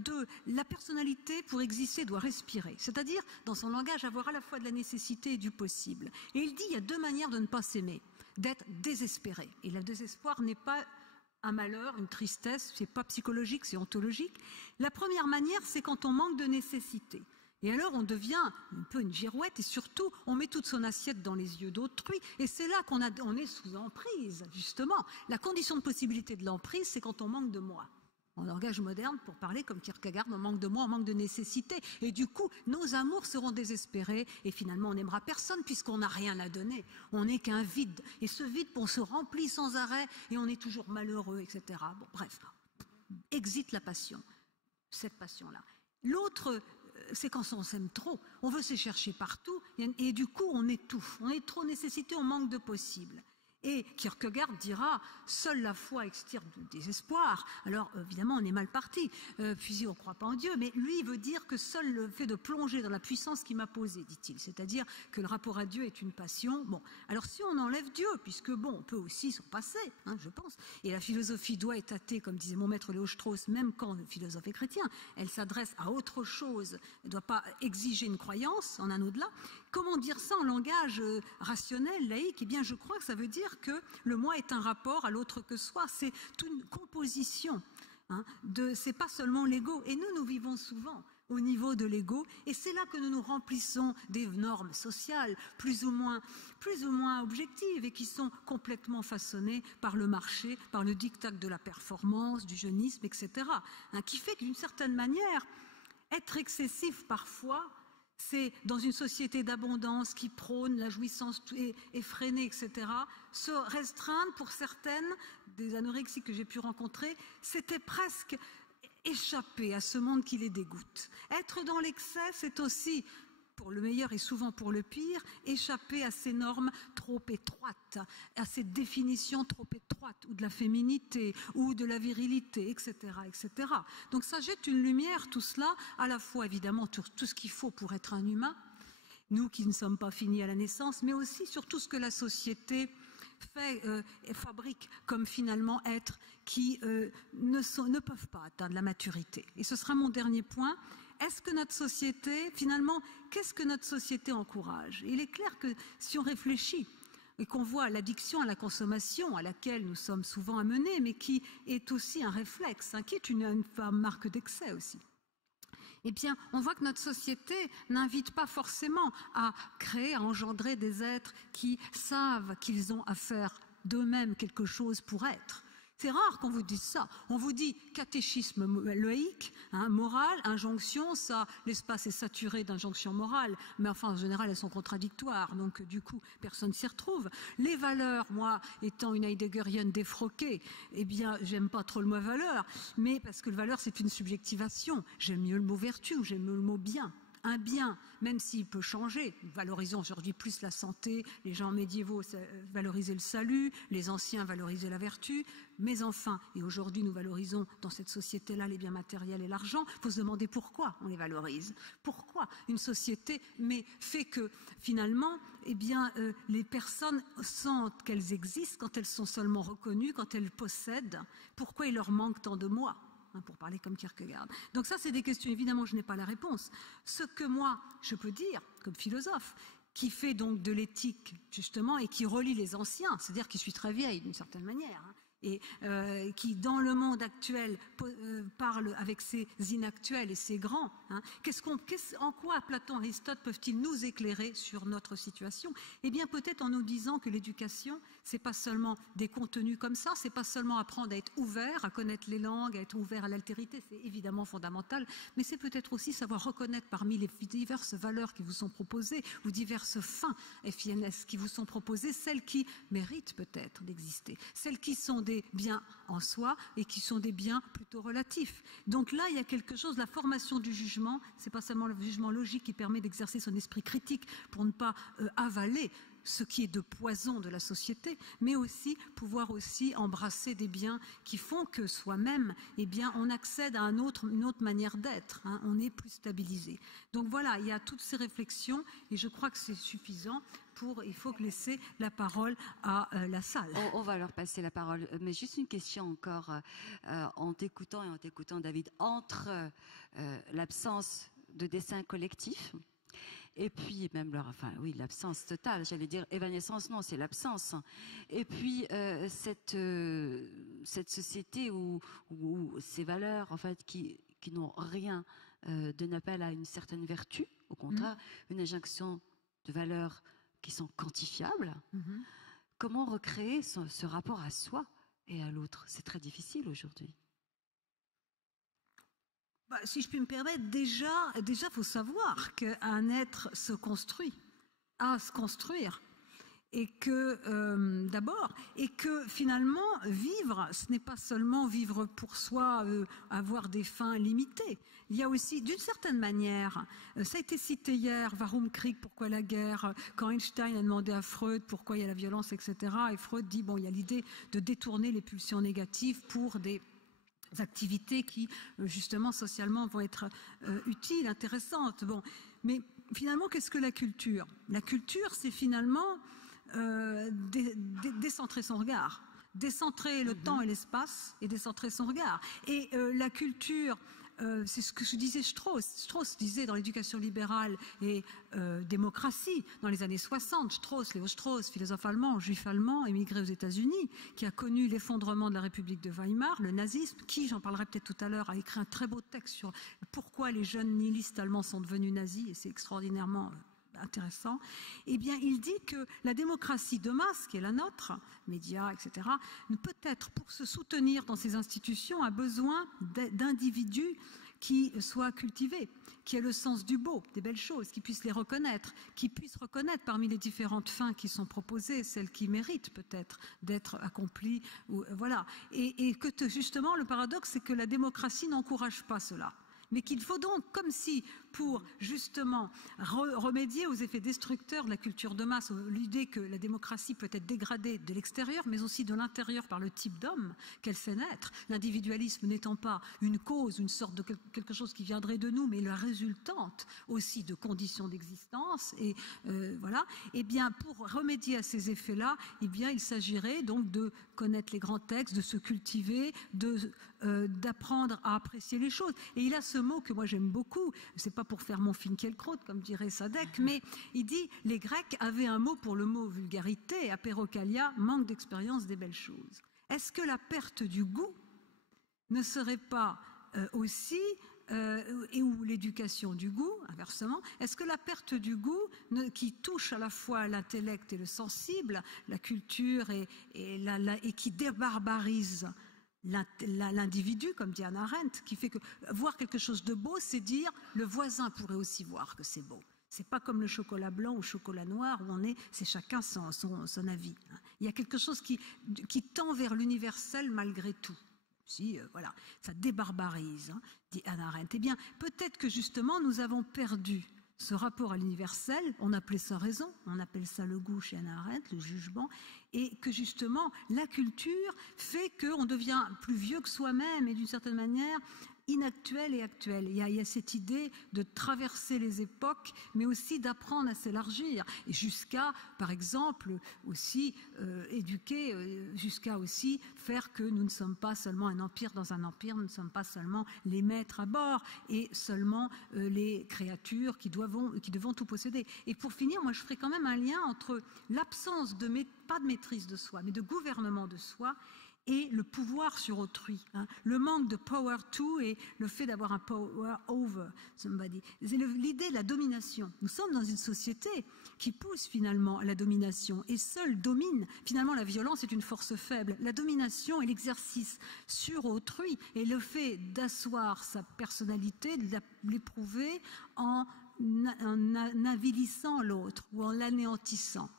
la personnalité pour exister doit respirer, c'est-à-dire dans son langage avoir à la fois de la nécessité et du possible. Et il dit qu'il y a 2 manières de ne pas s'aimer, d'être désespéré. Et le désespoir n'est pas un malheur, une tristesse, c'est pas psychologique, c'est ontologique. La première manière, c'est quand on manque de nécessité. Et alors on devient un peu une girouette et surtout on met toute son assiette dans les yeux d'autrui et c'est là qu'on est sous emprise, justement. La condition de possibilité de l'emprise, c'est quand on manque de moi. En langage moderne, pour parler comme Kierkegaard, on manque de moi, on manque de nécessité. Et du coup, nos amours seront désespérés et finalement on n'aimera personne puisqu'on n'a rien à donner. On n'est qu'un vide. Et ce vide, on se remplit sans arrêt et on est toujours malheureux, etc. Bon, bref, exit la passion, cette passion-là. L'autre, c'est quand on s'aime trop, on veut se chercher partout et du coup on étouffe, on est trop nécessité, on manque de possible. Et Kierkegaard dira « Seule la foi extirpe du désespoir ». Alors évidemment, on est mal parti, puis on ne croit pas en Dieu, mais lui il veut dire que seul le fait de plonger dans la puissance qui m'a posé, dit-il, c'est-à-dire que le rapport à Dieu est une passion. Bon, alors si on enlève Dieu, puisque bon, on peut aussi s'en passer, je pense, et la philosophie doit être athée, comme disait mon maître Léo Strauss, même quand le philosophe est chrétien, elle s'adresse à autre chose, elle ne doit pas exiger une croyance en un au-delà. Comment dire ça en langage rationnel, laïque? Eh bien, je crois que ça veut dire que le moi est un rapport à l'autre que soi. C'est une composition. C'est pas seulement l'ego. Et nous vivons souvent au niveau de l'ego. Et c'est là que nous nous remplissons des normes sociales plus ou moins objectives et qui sont complètement façonnées par le marché, par le diktat de la performance, du jeunisme, etc. Qui fait que d'une certaine manière, être excessif parfois, c'est dans une société d'abondance qui prône la jouissance effrénée, etc., se restreindre pour certaines, des anorexiques que j'ai pu rencontrer, c'était presque échapper à ce monde qui les dégoûte. Être dans l'excès, c'est aussi, pour le meilleur et souvent pour le pire, échapper à ces normes trop étroites, à ces définitions trop étroites, ou de la féminité, ou de la virilité, etc., etc. Donc ça jette une lumière, tout cela, à la fois évidemment sur tout ce qu'il faut pour être un humain, nous qui ne sommes pas finis à la naissance, mais aussi sur tout ce que la société fait et fabrique comme finalement êtres qui ne peuvent pas atteindre la maturité. Et ce sera mon dernier point. Est-ce que notre société, finalement, qu'est-ce que notre société encourage? Il est clair que si on réfléchit et qu'on voit l'addiction à la consommation à laquelle nous sommes souvent amenés, mais qui est aussi un réflexe, qui est une marque d'excès aussi, eh bien, on voit que notre société n'invite pas forcément à créer, à engendrer des êtres qui savent qu'ils ont à faire d'eux-mêmes quelque chose pour être. C'est rare qu'on vous dise ça. On vous dit catéchisme laïque, moral, injonction, ça, l'espace est saturé d'injonctions morales, mais enfin, en général, elles sont contradictoires, donc du coup, personne ne s'y retrouve. Les valeurs, moi, étant une heideggerienne défroquée, eh bien, j'aime pas trop le mot valeur, mais parce que le valeur, c'est une subjectivation. J'aime mieux le mot vertu, ou j'aime mieux le mot bien. Un bien, même s'il peut changer, nous valorisons aujourd'hui plus la santé, les gens médiévaux valorisaient le salut, les anciens valorisaient la vertu, mais enfin, et aujourd'hui nous valorisons dans cette société-là les biens matériels et l'argent, il faut se demander pourquoi on les valorise. Pourquoi une société fait que finalement, eh bien, les personnes sentent qu'elles existent quand elles sont seulement reconnues, quand elles possèdent, pourquoi il leur manque tant de moi ? Pour parler comme Kierkegaard. Donc ça, c'est des questions, évidemment, je n'ai pas la réponse. Ce que moi, je peux dire, comme philosophe, qui fait donc de l'éthique, justement, et qui relie les anciens, c'est-à-dire qui suis très vieille, d'une certaine manière, et qui, dans le monde actuel, parle avec ses inactuels et ses grands. En quoi Platon et Aristote peuvent-ils nous éclairer sur notre situation? Eh bien, peut-être en nous disant que l'éducation, c'est pas seulement des contenus comme ça, c'est pas seulement apprendre à être ouvert, à connaître les langues, à être ouvert à l'altérité, c'est évidemment fondamental, mais c'est peut-être aussi savoir reconnaître parmi les diverses valeurs qui vous sont proposées, ou diverses fins FINS qui vous sont proposées, celles qui méritent peut-être d'exister, celles qui sont des biens en soi et qui sont des biens plutôt relatifs. Donc là, il y a quelque chose, la formation du jugement, c'est pas seulement le jugement logique qui permet d'exercer son esprit critique pour ne pas avaler ce qui est de poison de la société, mais aussi pouvoir aussi embrasser des biens qui font que soi-même, eh bien, on accède à une autre manière d'être, on est plus stabilisé. Donc voilà, il y a toutes ces réflexions et je crois que c'est suffisant. Il faut laisser la parole à la salle. On va leur passer la parole, mais juste une question encore en t'écoutant David, entre l'absence de dessin collectif et puis même l'absence totale, j'allais dire évanescence, non, c'est l'absence. Et puis cette société où ces valeurs en fait qui n'ont rien de n'appel à une certaine vertu, au contraire, une injonction de valeurs qui sont quantifiables. Comment recréer ce rapport à soi et à l'autre? C'est très difficile aujourd'hui. Si je puis me permettre, déjà, faut savoir qu'un être se construit, à se construire. et que d'abord, et que finalement vivre, ce n'est pas seulement vivre pour soi, avoir des fins limitées. Il y a aussi, d'une certaine manière, ça a été cité hier, Warum Krieg, pourquoi la guerre, quand Einstein a demandé à Freud pourquoi il y a la violence, etc. Et Freud dit, bon, il y a l'idée de détourner les pulsions négatives pour des activités qui, justement, socialement, vont être utiles, intéressantes. Bon, mais finalement, qu'est-ce que la culture? La culture, c'est finalement décentrer son regard, décentrer le temps et l'espace et décentrer son regard. Et la culture, c'est ce que je disais Strauss. Strauss disait dans l'éducation libérale et démocratie dans les années 60. Léo Strauss, philosophe allemand, juif allemand, émigré aux États-Unis, qui a connu l'effondrement de la République de Weimar, le nazisme, qui, j'en parlerai peut-être tout à l'heure, a écrit un très beau texte sur pourquoi les jeunes nihilistes allemands sont devenus nazis, et c'est extraordinairement intéressant. Eh bien, il dit que la démocratie de masse, qui est la nôtre, médias, etc., peut-être pour se soutenir dans ces institutions, a besoin d'individus qui soient cultivés, qui aient le sens du beau, des belles choses, qui puissent les reconnaître, qui puissent reconnaître parmi les différentes fins qui sont proposées, celles qui méritent peut-être d'être accomplies. Voilà. Et que justement, le paradoxe, c'est que la démocratie n'encourage pas cela. Mais qu'il faut donc, comme si, pour justement remédier aux effets destructeurs de la culture de masse, l'idée que la démocratie peut être dégradée de l'extérieur, mais aussi de l'intérieur par le type d'homme qu'elle fait naître, l'individualisme n'étant pas une cause, une sorte de quelque chose qui viendrait de nous, mais la résultante aussi de conditions d'existence, et voilà, et bien pour remédier à ces effets-là, eh bien il s'agirait donc de connaître les grands textes, de se cultiver, d'apprendre à apprécier les choses. Et il a ce mot que moi j'aime beaucoup, c'est pas pour faire mon Finkielkraut, comme dirait Sadek, mais il dit, les Grecs avaient un mot pour le mot vulgarité, apérokalia, manque d'expérience des belles choses. Est-ce que la perte du goût ne serait pas aussi, ou l'éducation du goût, inversement, est-ce que la perte du goût, qui touche à la fois l'intellect et le sensible, la culture et qui débarbarise l'individu, comme dit Hannah Arendt, qui fait que voir quelque chose de beau, c'est dire le voisin pourrait aussi voir que c'est beau. C'est pas comme le chocolat blanc ou le chocolat noir où c'est chacun son avis. Il y a quelque chose qui tend vers l'universel malgré tout. Si, voilà, ça débarbarise, dit Hannah Arendt. Eh bien, peut-être que justement nous avons perdu ce rapport à l'universel, on appelait ça raison, on appelle ça le goût chez Hannah Arendt, le jugement, et que justement la culture fait qu'on devient plus vieux que soi-même et d'une certaine manière inactuel et actuel. Il y a cette idée de traverser les époques, mais aussi d'apprendre à s'élargir, et jusqu'à, par exemple, aussi éduquer, jusqu'à aussi faire que nous ne sommes pas seulement un empire dans un empire, nous ne sommes pas seulement les maîtres à bord, et seulement les créatures qui devons tout posséder. Et pour finir, moi je ferai quand même un lien entre l'absence pas de maîtrise de soi, mais de gouvernement de soi, et le pouvoir sur autrui, le manque de power to et le fait d'avoir un power over somebody. C'est l'idée de la domination. Nous sommes dans une société qui pousse finalement à la domination et seule domine. Finalement, la violence est une force faible. La domination est l'exercice sur autrui et le fait d'asseoir sa personnalité, de l'éprouver en avilissant l'autre ou en l'anéantissant.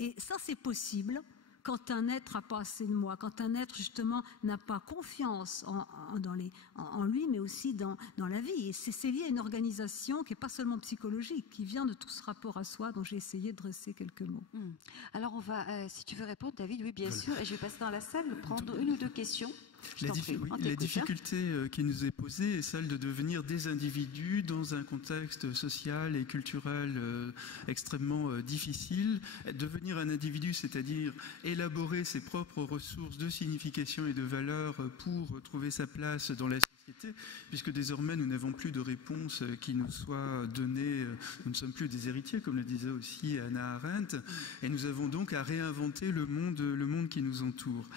Et ça, c'est possible quand un être n'a pas assez de moi, quand un être justement n'a pas confiance en lui, mais aussi dans la vie. Et c'est lié à une organisation qui n'est pas seulement psychologique, qui vient de tout ce rapport à soi dont j'ai essayé de dresser quelques mots. Alors on va, si tu veux répondre, David, oui bien sûr, et je vais passer dans la salle, prendre une ou deux questions. La difficulté qui nous est posée est celle de devenir des individus dans un contexte social et culturel extrêmement difficile. Devenir un individu, c'est-à-dire élaborer ses propres ressources de signification et de valeur pour trouver sa place dans la société, puisque désormais nous n'avons plus de réponse qui nous soit donnée, nous ne sommes plus des héritiers, comme le disait aussi Hannah Arendt, et nous avons donc à réinventer le monde qui nous entoure.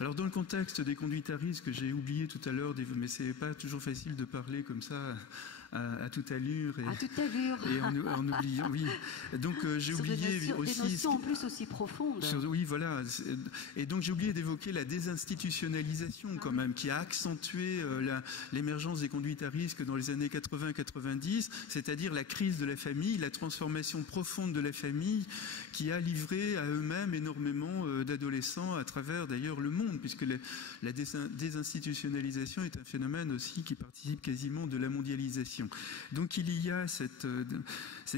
Alors dans le contexte des conduitaristes que j'ai oublié tout à l'heure, mais c'est pas toujours facile de parler comme ça à toute allure. À toute allure. Et en oubliant, oui. Donc j'ai oublié aussi... Des notions en plus aussi profondes. Oui, voilà. Et donc j'ai oublié d'évoquer la désinstitutionnalisation quand même, qui a accentué l'émergence des conduites à risque dans les années 80-90, c'est-à-dire la crise de la famille, la transformation profonde de la famille, qui a livré à eux-mêmes énormément d'adolescents à travers d'ailleurs le monde, puisque la désinstitutionnalisation est un phénomène aussi qui participe quasiment de la mondialisation. Donc il y a cette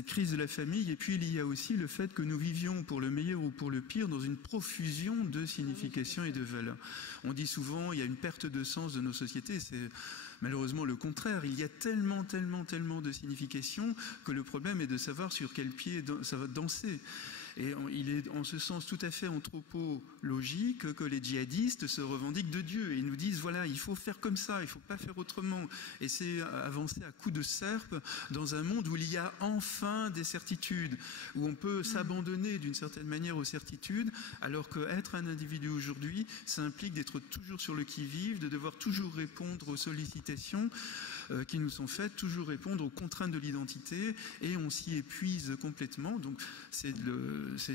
crise de la famille, et puis il y a aussi le fait que nous vivions, pour le meilleur ou pour le pire, dans une profusion de significations et de valeurs. On dit souvent il y a une perte de sens de nos sociétés, c'est malheureusement le contraire. Il y a tellement de significations que le problème est de savoir sur quel pied ça va danser. Et il est en ce sens tout à fait anthropologique que les djihadistes se revendiquent de Dieu et nous disent voilà, il faut faire comme ça, il ne faut pas faire autrement. Et c'est avancer à coups de serpe dans un monde où il y a enfin des certitudes, où on peut s'abandonner d'une certaine manière aux certitudes, alors qu'être un individu aujourd'hui, ça implique d'être toujours sur le qui-vive, de devoir toujours répondre aux sollicitations qui nous sont faites, toujours répondre aux contraintes de l'identité, et on s'y épuise complètement. Donc c'est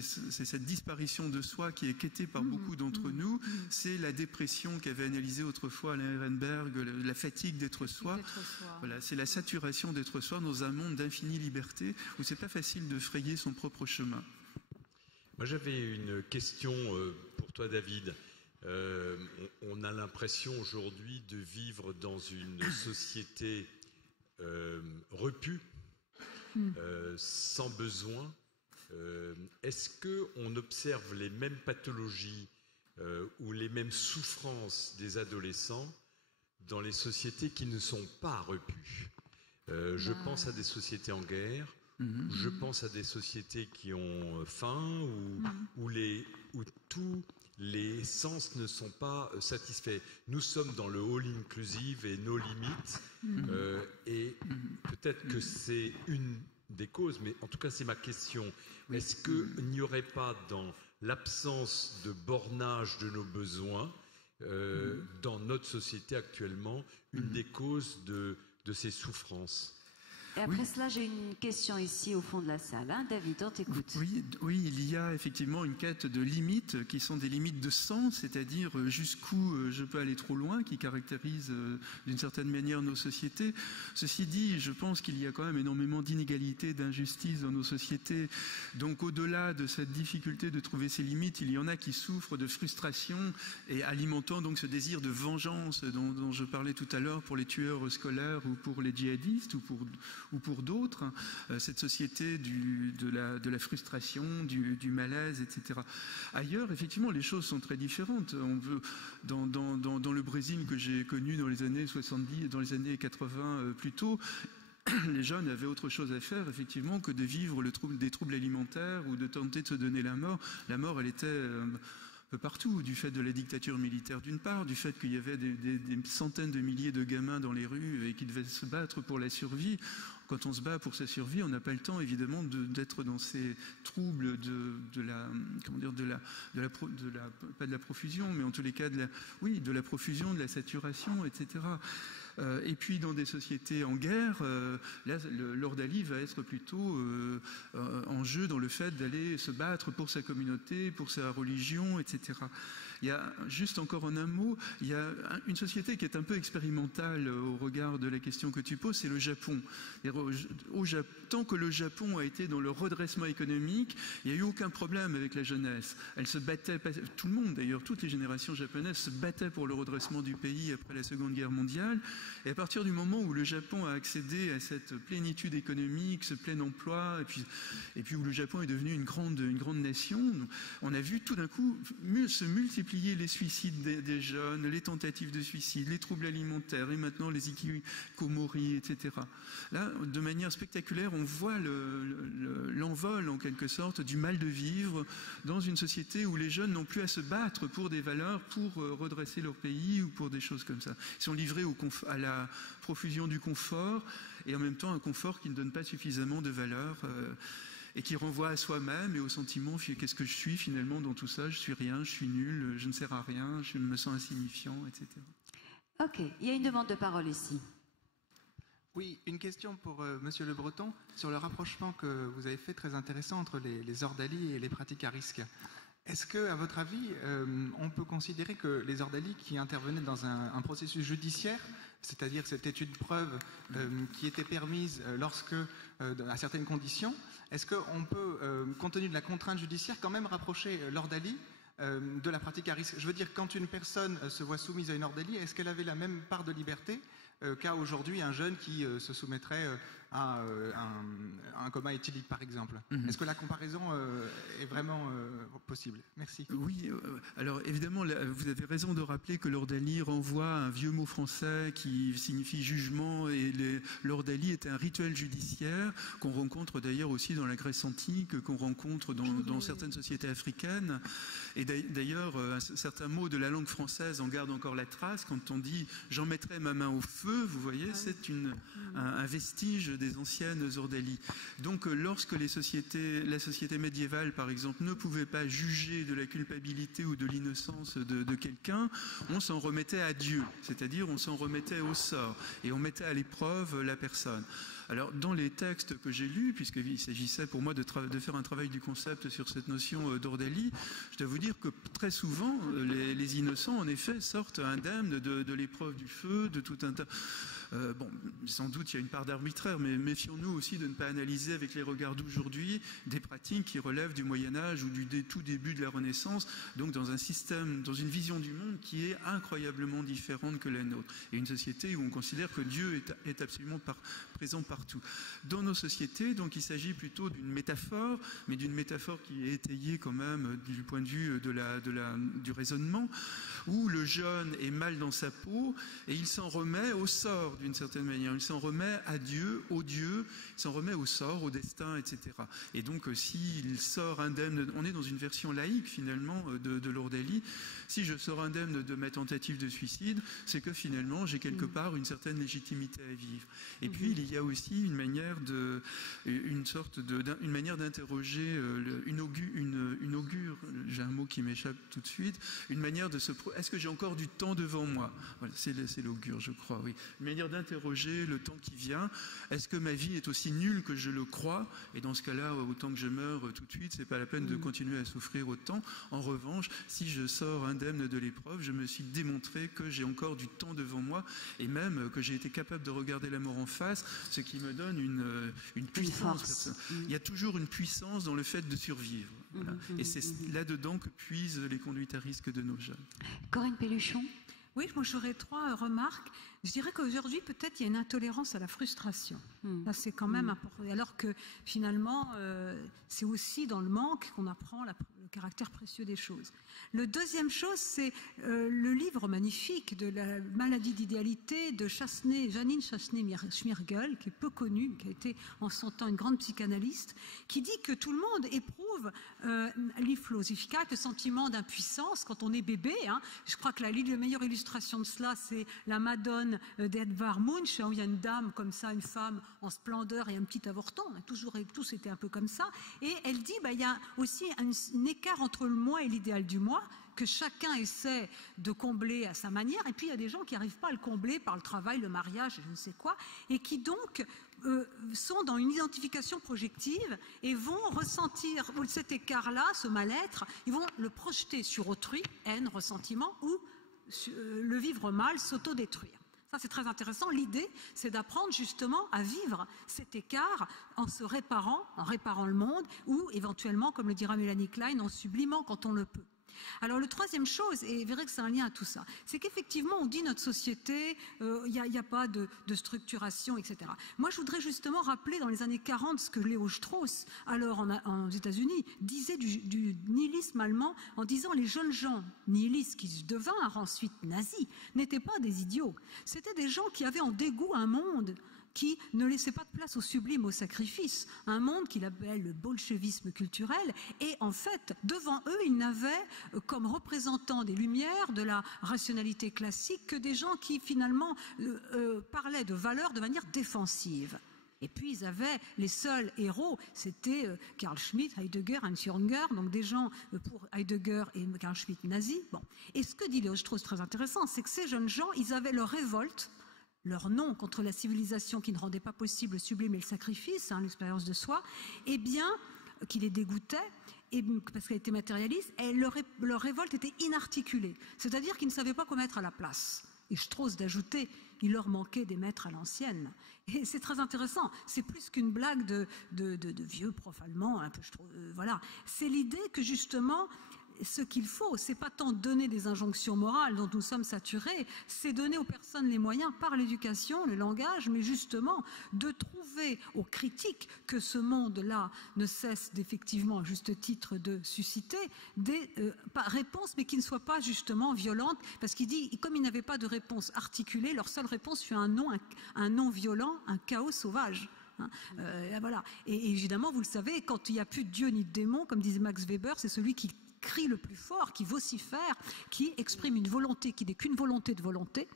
cette disparition de soi qui est quêtée par beaucoup d'entre nous. C'est la dépression qu'avait analysée autrefois Alain Ehrenberg, la fatigue d'être soi. Voilà, c'est la saturation d'être soi dans un monde d'infinie liberté où c'est pas facile de frayer son propre chemin. Moi j'avais une question pour toi, David. On a l'impression aujourd'hui de vivre dans une société repue, sans besoin. Est-ce qu'on observe les mêmes pathologies ou les mêmes souffrances des adolescents dans les sociétés qui ne sont pas repues? Je pense à des sociétés en guerre, je pense à des sociétés qui ont faim, où tous les sens ne sont pas satisfaits. Nous sommes dans le all inclusive et nos limites, et peut-être que c'est une des causes, mais en tout cas c'est ma question. Est-ce qu'il n'y aurait pas, dans l'absence de bornage de nos besoins, dans notre société actuellement, une des causes de ces souffrances? Et après cela, j'ai une question ici au fond de la salle. Hein, David, on t'écoute. Oui, il y a effectivement une quête de limites qui sont des limites de sens, c'est-à-dire jusqu'où je peux aller trop loin, qui caractérise d'une certaine manière nos sociétés. Ceci dit, je pense qu'il y a quand même énormément d'inégalités, d'injustices dans nos sociétés. Donc au-delà de cette difficulté de trouver ces limites, il y en a qui souffrent de frustration et alimentant donc ce désir de vengeance dont je parlais tout à l'heure pour les tueurs scolaires ou pour les djihadistes ou pour d'autres, cette société de la frustration, du malaise, etc. Ailleurs, effectivement, les choses sont très différentes. Dans le Brésil que j'ai connu dans les années 70, dans les années 80 plutôt, les jeunes avaient autre chose à faire, effectivement, que de vivre des troubles alimentaires ou de tenter de se donner la mort. La mort, elle était peu partout, du fait de la dictature militaire d'une part, du fait qu'il y avait des centaines de milliers de gamins dans les rues et qui devaient se battre pour la survie. Quand on se bat pour sa survie, on n'a pas le temps évidemment d'être dans ces troubles pas de la profusion, mais en tous les cas de la profusion, de la saturation, etc. Et puis dans des sociétés en guerre, là, l'ordalie va être plutôt en jeu dans le fait d'aller se battre pour sa communauté, pour sa religion, etc. Il y a, juste encore en un mot, il y a une société qui est un peu expérimentale au regard de la question que tu poses, c'est le Japon. Tant que le Japon a été dans le redressement économique, il n'y a eu aucun problème avec la jeunesse. Elle se battait, tout le monde d'ailleurs, toutes les générations japonaises se battaient pour le redressement du pays après la Seconde Guerre mondiale. Et à partir du moment où le Japon a accédé à cette plénitude économique, ce plein emploi, et puis où le Japon est devenu une grande nation, on a vu tout d'un coup se multiplier les suicides des jeunes, les tentatives de suicide, les troubles alimentaires et maintenant les hikikomori, etc. Là, de manière spectaculaire, on voit l'envol en quelque sorte du mal de vivre dans une société où les jeunes n'ont plus à se battre pour des valeurs, pour redresser leur pays ou pour des choses comme ça. Ils sont livrés à la profusion du confort et en même temps un confort qui ne donne pas suffisamment de valeur. Et qui renvoie à soi-même et au sentiment qu'est-ce que je suis finalement dans tout ça, je suis rien, je suis nul, je ne sers à rien, je me sens insignifiant, etc. Ok, il y a une demande de parole ici. Oui, une question pour Monsieur Le Breton sur le rapprochement que vous avez fait très intéressant entre les ordalies et les pratiques à risque. Est-ce que, à votre avis, on peut considérer que les ordalies qui intervenaient dans un processus judiciaire, c'est-à-dire que c'était une preuve qui était permise lorsque, à certaines conditions, est-ce qu'on peut, compte tenu de la contrainte judiciaire, quand même rapprocher l'ordalie de la pratique à risque? Je veux dire, quand une personne se voit soumise à une ordalie, est-ce qu'elle avait la même part de liberté qu'a aujourd'hui un jeune qui se soumettrait à un coma éthylique, par exemple? Est-ce que la comparaison est vraiment possible? Merci. Oui, alors évidemment, vous avez raison de rappeler que l'ordalie renvoie à un vieux mot français qui signifie jugement, et l'ordalie est un rituel judiciaire qu'on rencontre d'ailleurs aussi dans la Grèce antique, qu'on rencontre dans certaines sociétés africaines. Et d'ailleurs, certains mots de la langue française en gardent encore la trace. Quand on dit « j'en mettrai ma main au feu », vous voyez, c'est un vestige des anciennes ordalies. Donc lorsque la société médiévale, par exemple, ne pouvait pas juger de la culpabilité ou de l'innocence de quelqu'un, on s'en remettait à Dieu, c'est-à-dire on s'en remettait au sort, et on mettait à l'épreuve la personne. Alors, dans les textes que j'ai lus, puisqu'il s'agissait pour moi de faire un travail du concept sur cette notion d'ordalie, je dois vous dire que très souvent, les innocents, en effet, sortent indemnes de l'épreuve du feu, de tout un tas... bon, sans doute il y a une part d'arbitraire, mais méfions-nous aussi de ne pas analyser avec les regards d'aujourd'hui des pratiques qui relèvent du Moyen-Âge ou du tout début de la Renaissance, donc dans un système, dans une vision du monde qui est incroyablement différente que la nôtre. Et une société où on considère que Dieu est absolument présent partout. Dans nos sociétés, donc il s'agit plutôt d'une métaphore, mais d'une métaphore qui est étayée quand même du point de vue du raisonnement, où le jeune est mal dans sa peau et il s'en remet au sort d'une certaine manière. Il s'en remet à Dieu, au Dieu, il s'en remet au sort, au destin, etc. Et donc s'il sort indemne, on est dans une version laïque finalement de l'ordalie, si je sors indemne de ma tentative de suicide, c'est que finalement j'ai quelque part une certaine légitimité à vivre. Et puis il y a aussi une manière d'interroger une augure, j'ai un mot qui m'échappe tout de suite, une manière de est-ce que j'ai encore du temps devant moi? Voilà, c'est l'augure, je crois, oui. Une manière d'interroger le temps qui vient. Est-ce que ma vie est aussi nulle que je le crois? Et dans ce cas-là, autant que je meure tout de suite, c'est pas la peine de continuer à souffrir autant. En revanche, si je sors indemne de l'épreuve, je me suis démontré que j'ai encore du temps devant moi, et même que j'ai été capable de regarder la mort en face, ce qui me donne une puissance. Il y a toujours une puissance dans le fait de survivre. Voilà. Et c'est là-dedans que puisent les conduites à risque de nos jeunes. Corinne Pelluchon. Oui, moi j'aurais 3 remarques. Je dirais qu'aujourd'hui, peut-être, il y a une intolérance à la frustration. Ça, c'est quand même important. Alors que, finalement, c'est aussi dans le manque qu'on apprend le caractère précieux des choses. Le deuxième chose, c'est le livre magnifique de la maladie d'idéalité de Janine Chassenay-Schmirgel, qui est peu connue, qui a été en son temps une grande psychanalyste, qui dit que tout le monde éprouve l'iflosificat, le sentiment d'impuissance quand on est bébé. Je crois que la meilleure illustration de cela, c'est la Madone d'Edvard Munch, où il y a une dame comme ça, une femme en splendeur et un petit avorton. On a tous été un peu comme ça. Et elle dit, il y a aussi un écart entre le moi et l'idéal du moi, que chacun essaie de combler à sa manière. Et puis il y a des gens qui n'arrivent pas à le combler par le travail, le mariage, je ne sais quoi, et qui donc sont dans une identification projective et vont ressentir cet écart-là, ce mal-être, ils vont le projeter sur autrui, haine, ressentiment, ou le vivre mal, s'autodétruire. Ça, c'est très intéressant. L'idée, c'est d'apprendre justement à vivre cet écart en se réparant, en réparant le monde, ou éventuellement, comme le dira Mélanie Klein, en sublimant quand on le peut. Alors, la troisième chose, et verrez que c'est un lien à tout ça, c'est qu'effectivement, on dit notre société, il n'y a pas de structuration, etc. Moi, je voudrais justement rappeler dans les années 40 ce que Léo Strauss, alors aux États-Unis, disait du nihilisme allemand, en disant les jeunes gens nihilistes qui devinrent ensuite nazis n'étaient pas des idiots. C'était des gens qui avaient en dégoût un monde qui ne laissait pas de place au sublime, au sacrifice, un monde qu'il appelle le bolchevisme culturel, et en fait, devant eux, ils n'avaient comme représentants des Lumières, de la rationalité classique, que des gens qui finalement parlaient de valeurs de manière défensive. Et puis ils avaient les seuls héros, c'était Carl Schmitt, Heidegger, Hans Jürger, donc des gens pour Heidegger et Carl Schmitt nazis. Bon. Et ce que dit Léo Strauss, très intéressant, c'est que ces jeunes gens, ils avaient leur révolte leur nom contre la civilisation qui ne rendait pas possible le sublime et le sacrifice, l'expérience de soi, eh bien, qui les dégoûtait, et parce qu'elle était matérialiste, et leur révolte était inarticulée. C'est-à-dire qu'ils ne savaient pas quoi mettre à la place. Et Strauss d'ajouter, il leur manquait des maîtres à l'ancienne. Et c'est très intéressant. C'est plus qu'une blague de vieux prof allemand, un peu, voilà. C'est l'idée que justement, ce qu'il faut, c'est pas tant donner des injonctions morales dont nous sommes saturés, c'est donner aux personnes les moyens par l'éducation, le langage, mais justement de trouver aux critiques que ce monde-là ne cesse d'effectivement, à juste titre, de susciter des réponses, mais qui ne soient pas justement violentes, parce qu'il dit, comme ils n'avaient pas de réponse articulée, leur seule réponse fut un non violent, un chaos sauvage. Voilà. Et évidemment, vous le savez, quand il n'y a plus de Dieu ni de démon, comme disait Max Weber, c'est celui qui crie le plus fort, qui vocifère, qui exprime une volonté qui n'est qu'une volonté de volonté.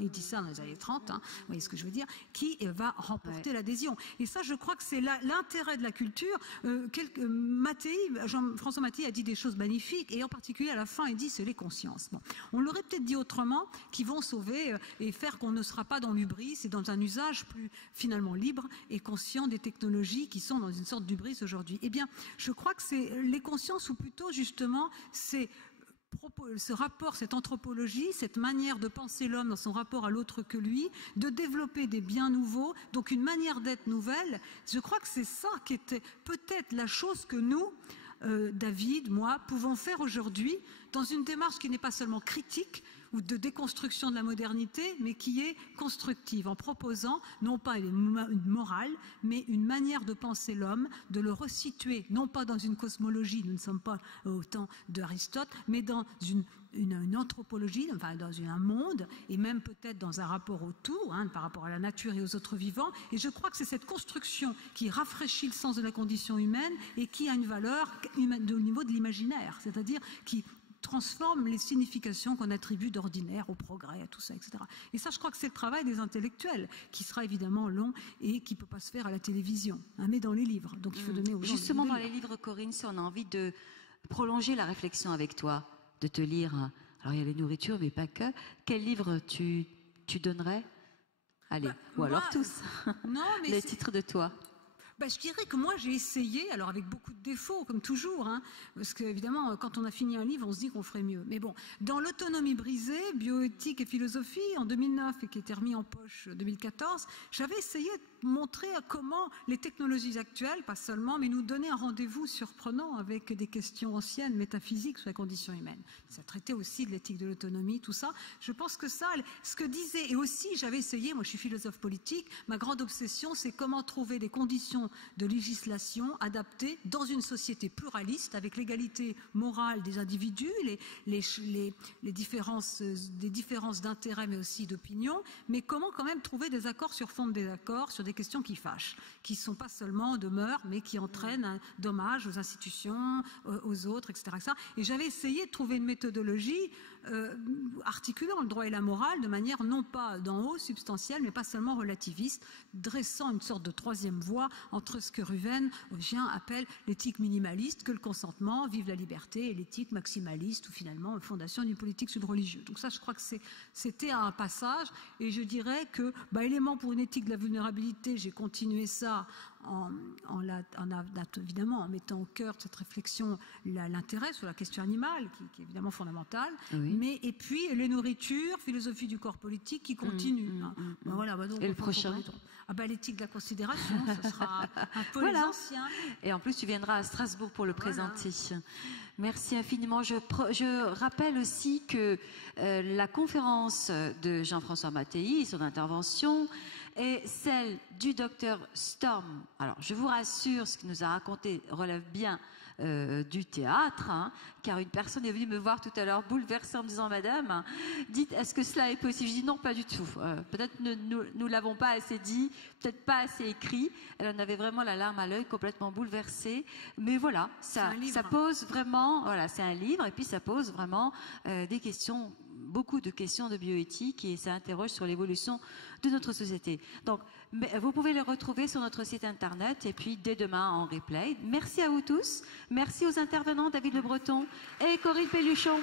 Il dit ça dans les années 30, vous voyez ce que je veux dire, qui va remporter l'adhésion. Et ça, je crois que c'est l'intérêt de la culture. Jean-François Mattei a dit des choses magnifiques, et en particulier à la fin, il dit c'est les consciences. Bon. On l'aurait peut-être dit autrement, qui vont sauver et faire qu'on ne sera pas dans l'hubris et dans un usage plus finalement libre et conscient des technologies qui sont dans une sorte d'hubris aujourd'hui. Eh bien, je crois que c'est les consciences, ou plutôt justement, c'est ce rapport, cette anthropologie, cette manière de penser l'homme dans son rapport à l'autre que lui, de développer des biens nouveaux, donc une manière d'être nouvelle. Je crois que c'est ça qui était peut-être la chose que nous, David, moi, pouvons faire aujourd'hui dans une démarche qui n'est pas seulement critique ou de déconstruction de la modernité, mais qui est constructive, en proposant non pas une morale, mais une manière de penser l'homme, de le resituer, non pas dans une cosmologie, nous ne sommes pas au temps d'Aristote, mais dans une anthropologie, enfin dans un monde, et même peut-être dans un rapport au tout, par rapport à la nature et aux autres vivants. Et je crois que c'est cette construction qui rafraîchit le sens de la condition humaine et qui a une valeur au niveau de l'imaginaire, c'est-à-dire qui transforme les significations qu'on attribue d'ordinaire au progrès, à tout ça, etc. Et ça, je crois que c'est le travail des intellectuels, qui sera évidemment long et qui ne peut pas se faire à la télévision, mais dans les livres. Donc il faut donner aux gens. Justement, dans les livres, Corinne, si on a envie de prolonger la réflexion avec toi, de te lire, alors il y a les nourritures, mais pas que, quel livre tu donnerais? Allez, ou alors tous, non, mais les titres de toi. Je dirais que moi j'ai essayé, alors avec beaucoup de défauts comme toujours, parce qu'évidemment quand on a fini un livre on se dit qu'on ferait mieux. Mais bon, dans l'autonomie brisée, bioéthique et philosophie en 2009 et qui était remis en poche 2014, j'avais essayé de montrer comment les technologies actuelles, pas seulement, mais nous donner un rendez-vous surprenant avec des questions anciennes, métaphysiques sur la condition humaine. Ça traitait aussi de l'éthique de l'autonomie, tout ça. Je pense que ça, ce que disait, et aussi j'avais essayé, moi je suis philosophe politique, ma grande obsession c'est comment trouver des conditions de législation adaptée dans une société pluraliste avec l'égalité morale des individus, les différences d'intérêts mais aussi d'opinion, mais comment quand même trouver des accords sur fond de désaccords sur des questions qui fâchent, qui ne sont pas seulement de mœurs mais qui entraînent un dommage aux institutions, aux autres, etc. Et j'avais essayé de trouver une méthodologie articulant le droit et la morale de manière non pas d'en haut, substantielle, mais pas seulement relativiste, dressant une sorte de troisième voie entre ce que Ruven appelle l'éthique minimaliste, que le consentement, vive la liberté, et l'éthique maximaliste, ou finalement fondation d'une politique sud-religieuse. Donc ça, je crois que c'était un passage, et je dirais que, élément pour une éthique de la vulnérabilité, j'ai continué ça évidemment en mettant au cœur de cette réflexion l'intérêt sur la question animale, qui est évidemment fondamentale, oui. Et puis les nourritures, philosophie du corps politique qui continue. Voilà, donc, et le prochain l'éthique de la considération, ce sera un peu les anciens. Et en plus, tu viendras à Strasbourg pour le présenter. Merci infiniment. Je rappelle aussi que la conférence de Jean-François Mattei, son intervention, est celle du docteur Storm. Alors, je vous rassure, ce qu'il nous a raconté relève bien du théâtre, car une personne est venue me voir tout à l'heure bouleversée en me disant « Madame, dites, est-ce que cela est possible ?» Je dis « Non, pas du tout. Peut-être nous l'avons pas assez dit, peut-être pas assez écrit. » Elle en avait vraiment la larme à l'œil, complètement bouleversée. Mais voilà, ça pose vraiment... Voilà, c'est un livre, et puis ça pose vraiment des questions, beaucoup de questions de bioéthique, et ça interroge sur l'évolution de notre société. Donc, vous pouvez le retrouver sur notre site internet et puis dès demain en replay. Merci à vous tous. Merci aux intervenants David Le Breton et Corinne Pelluchon.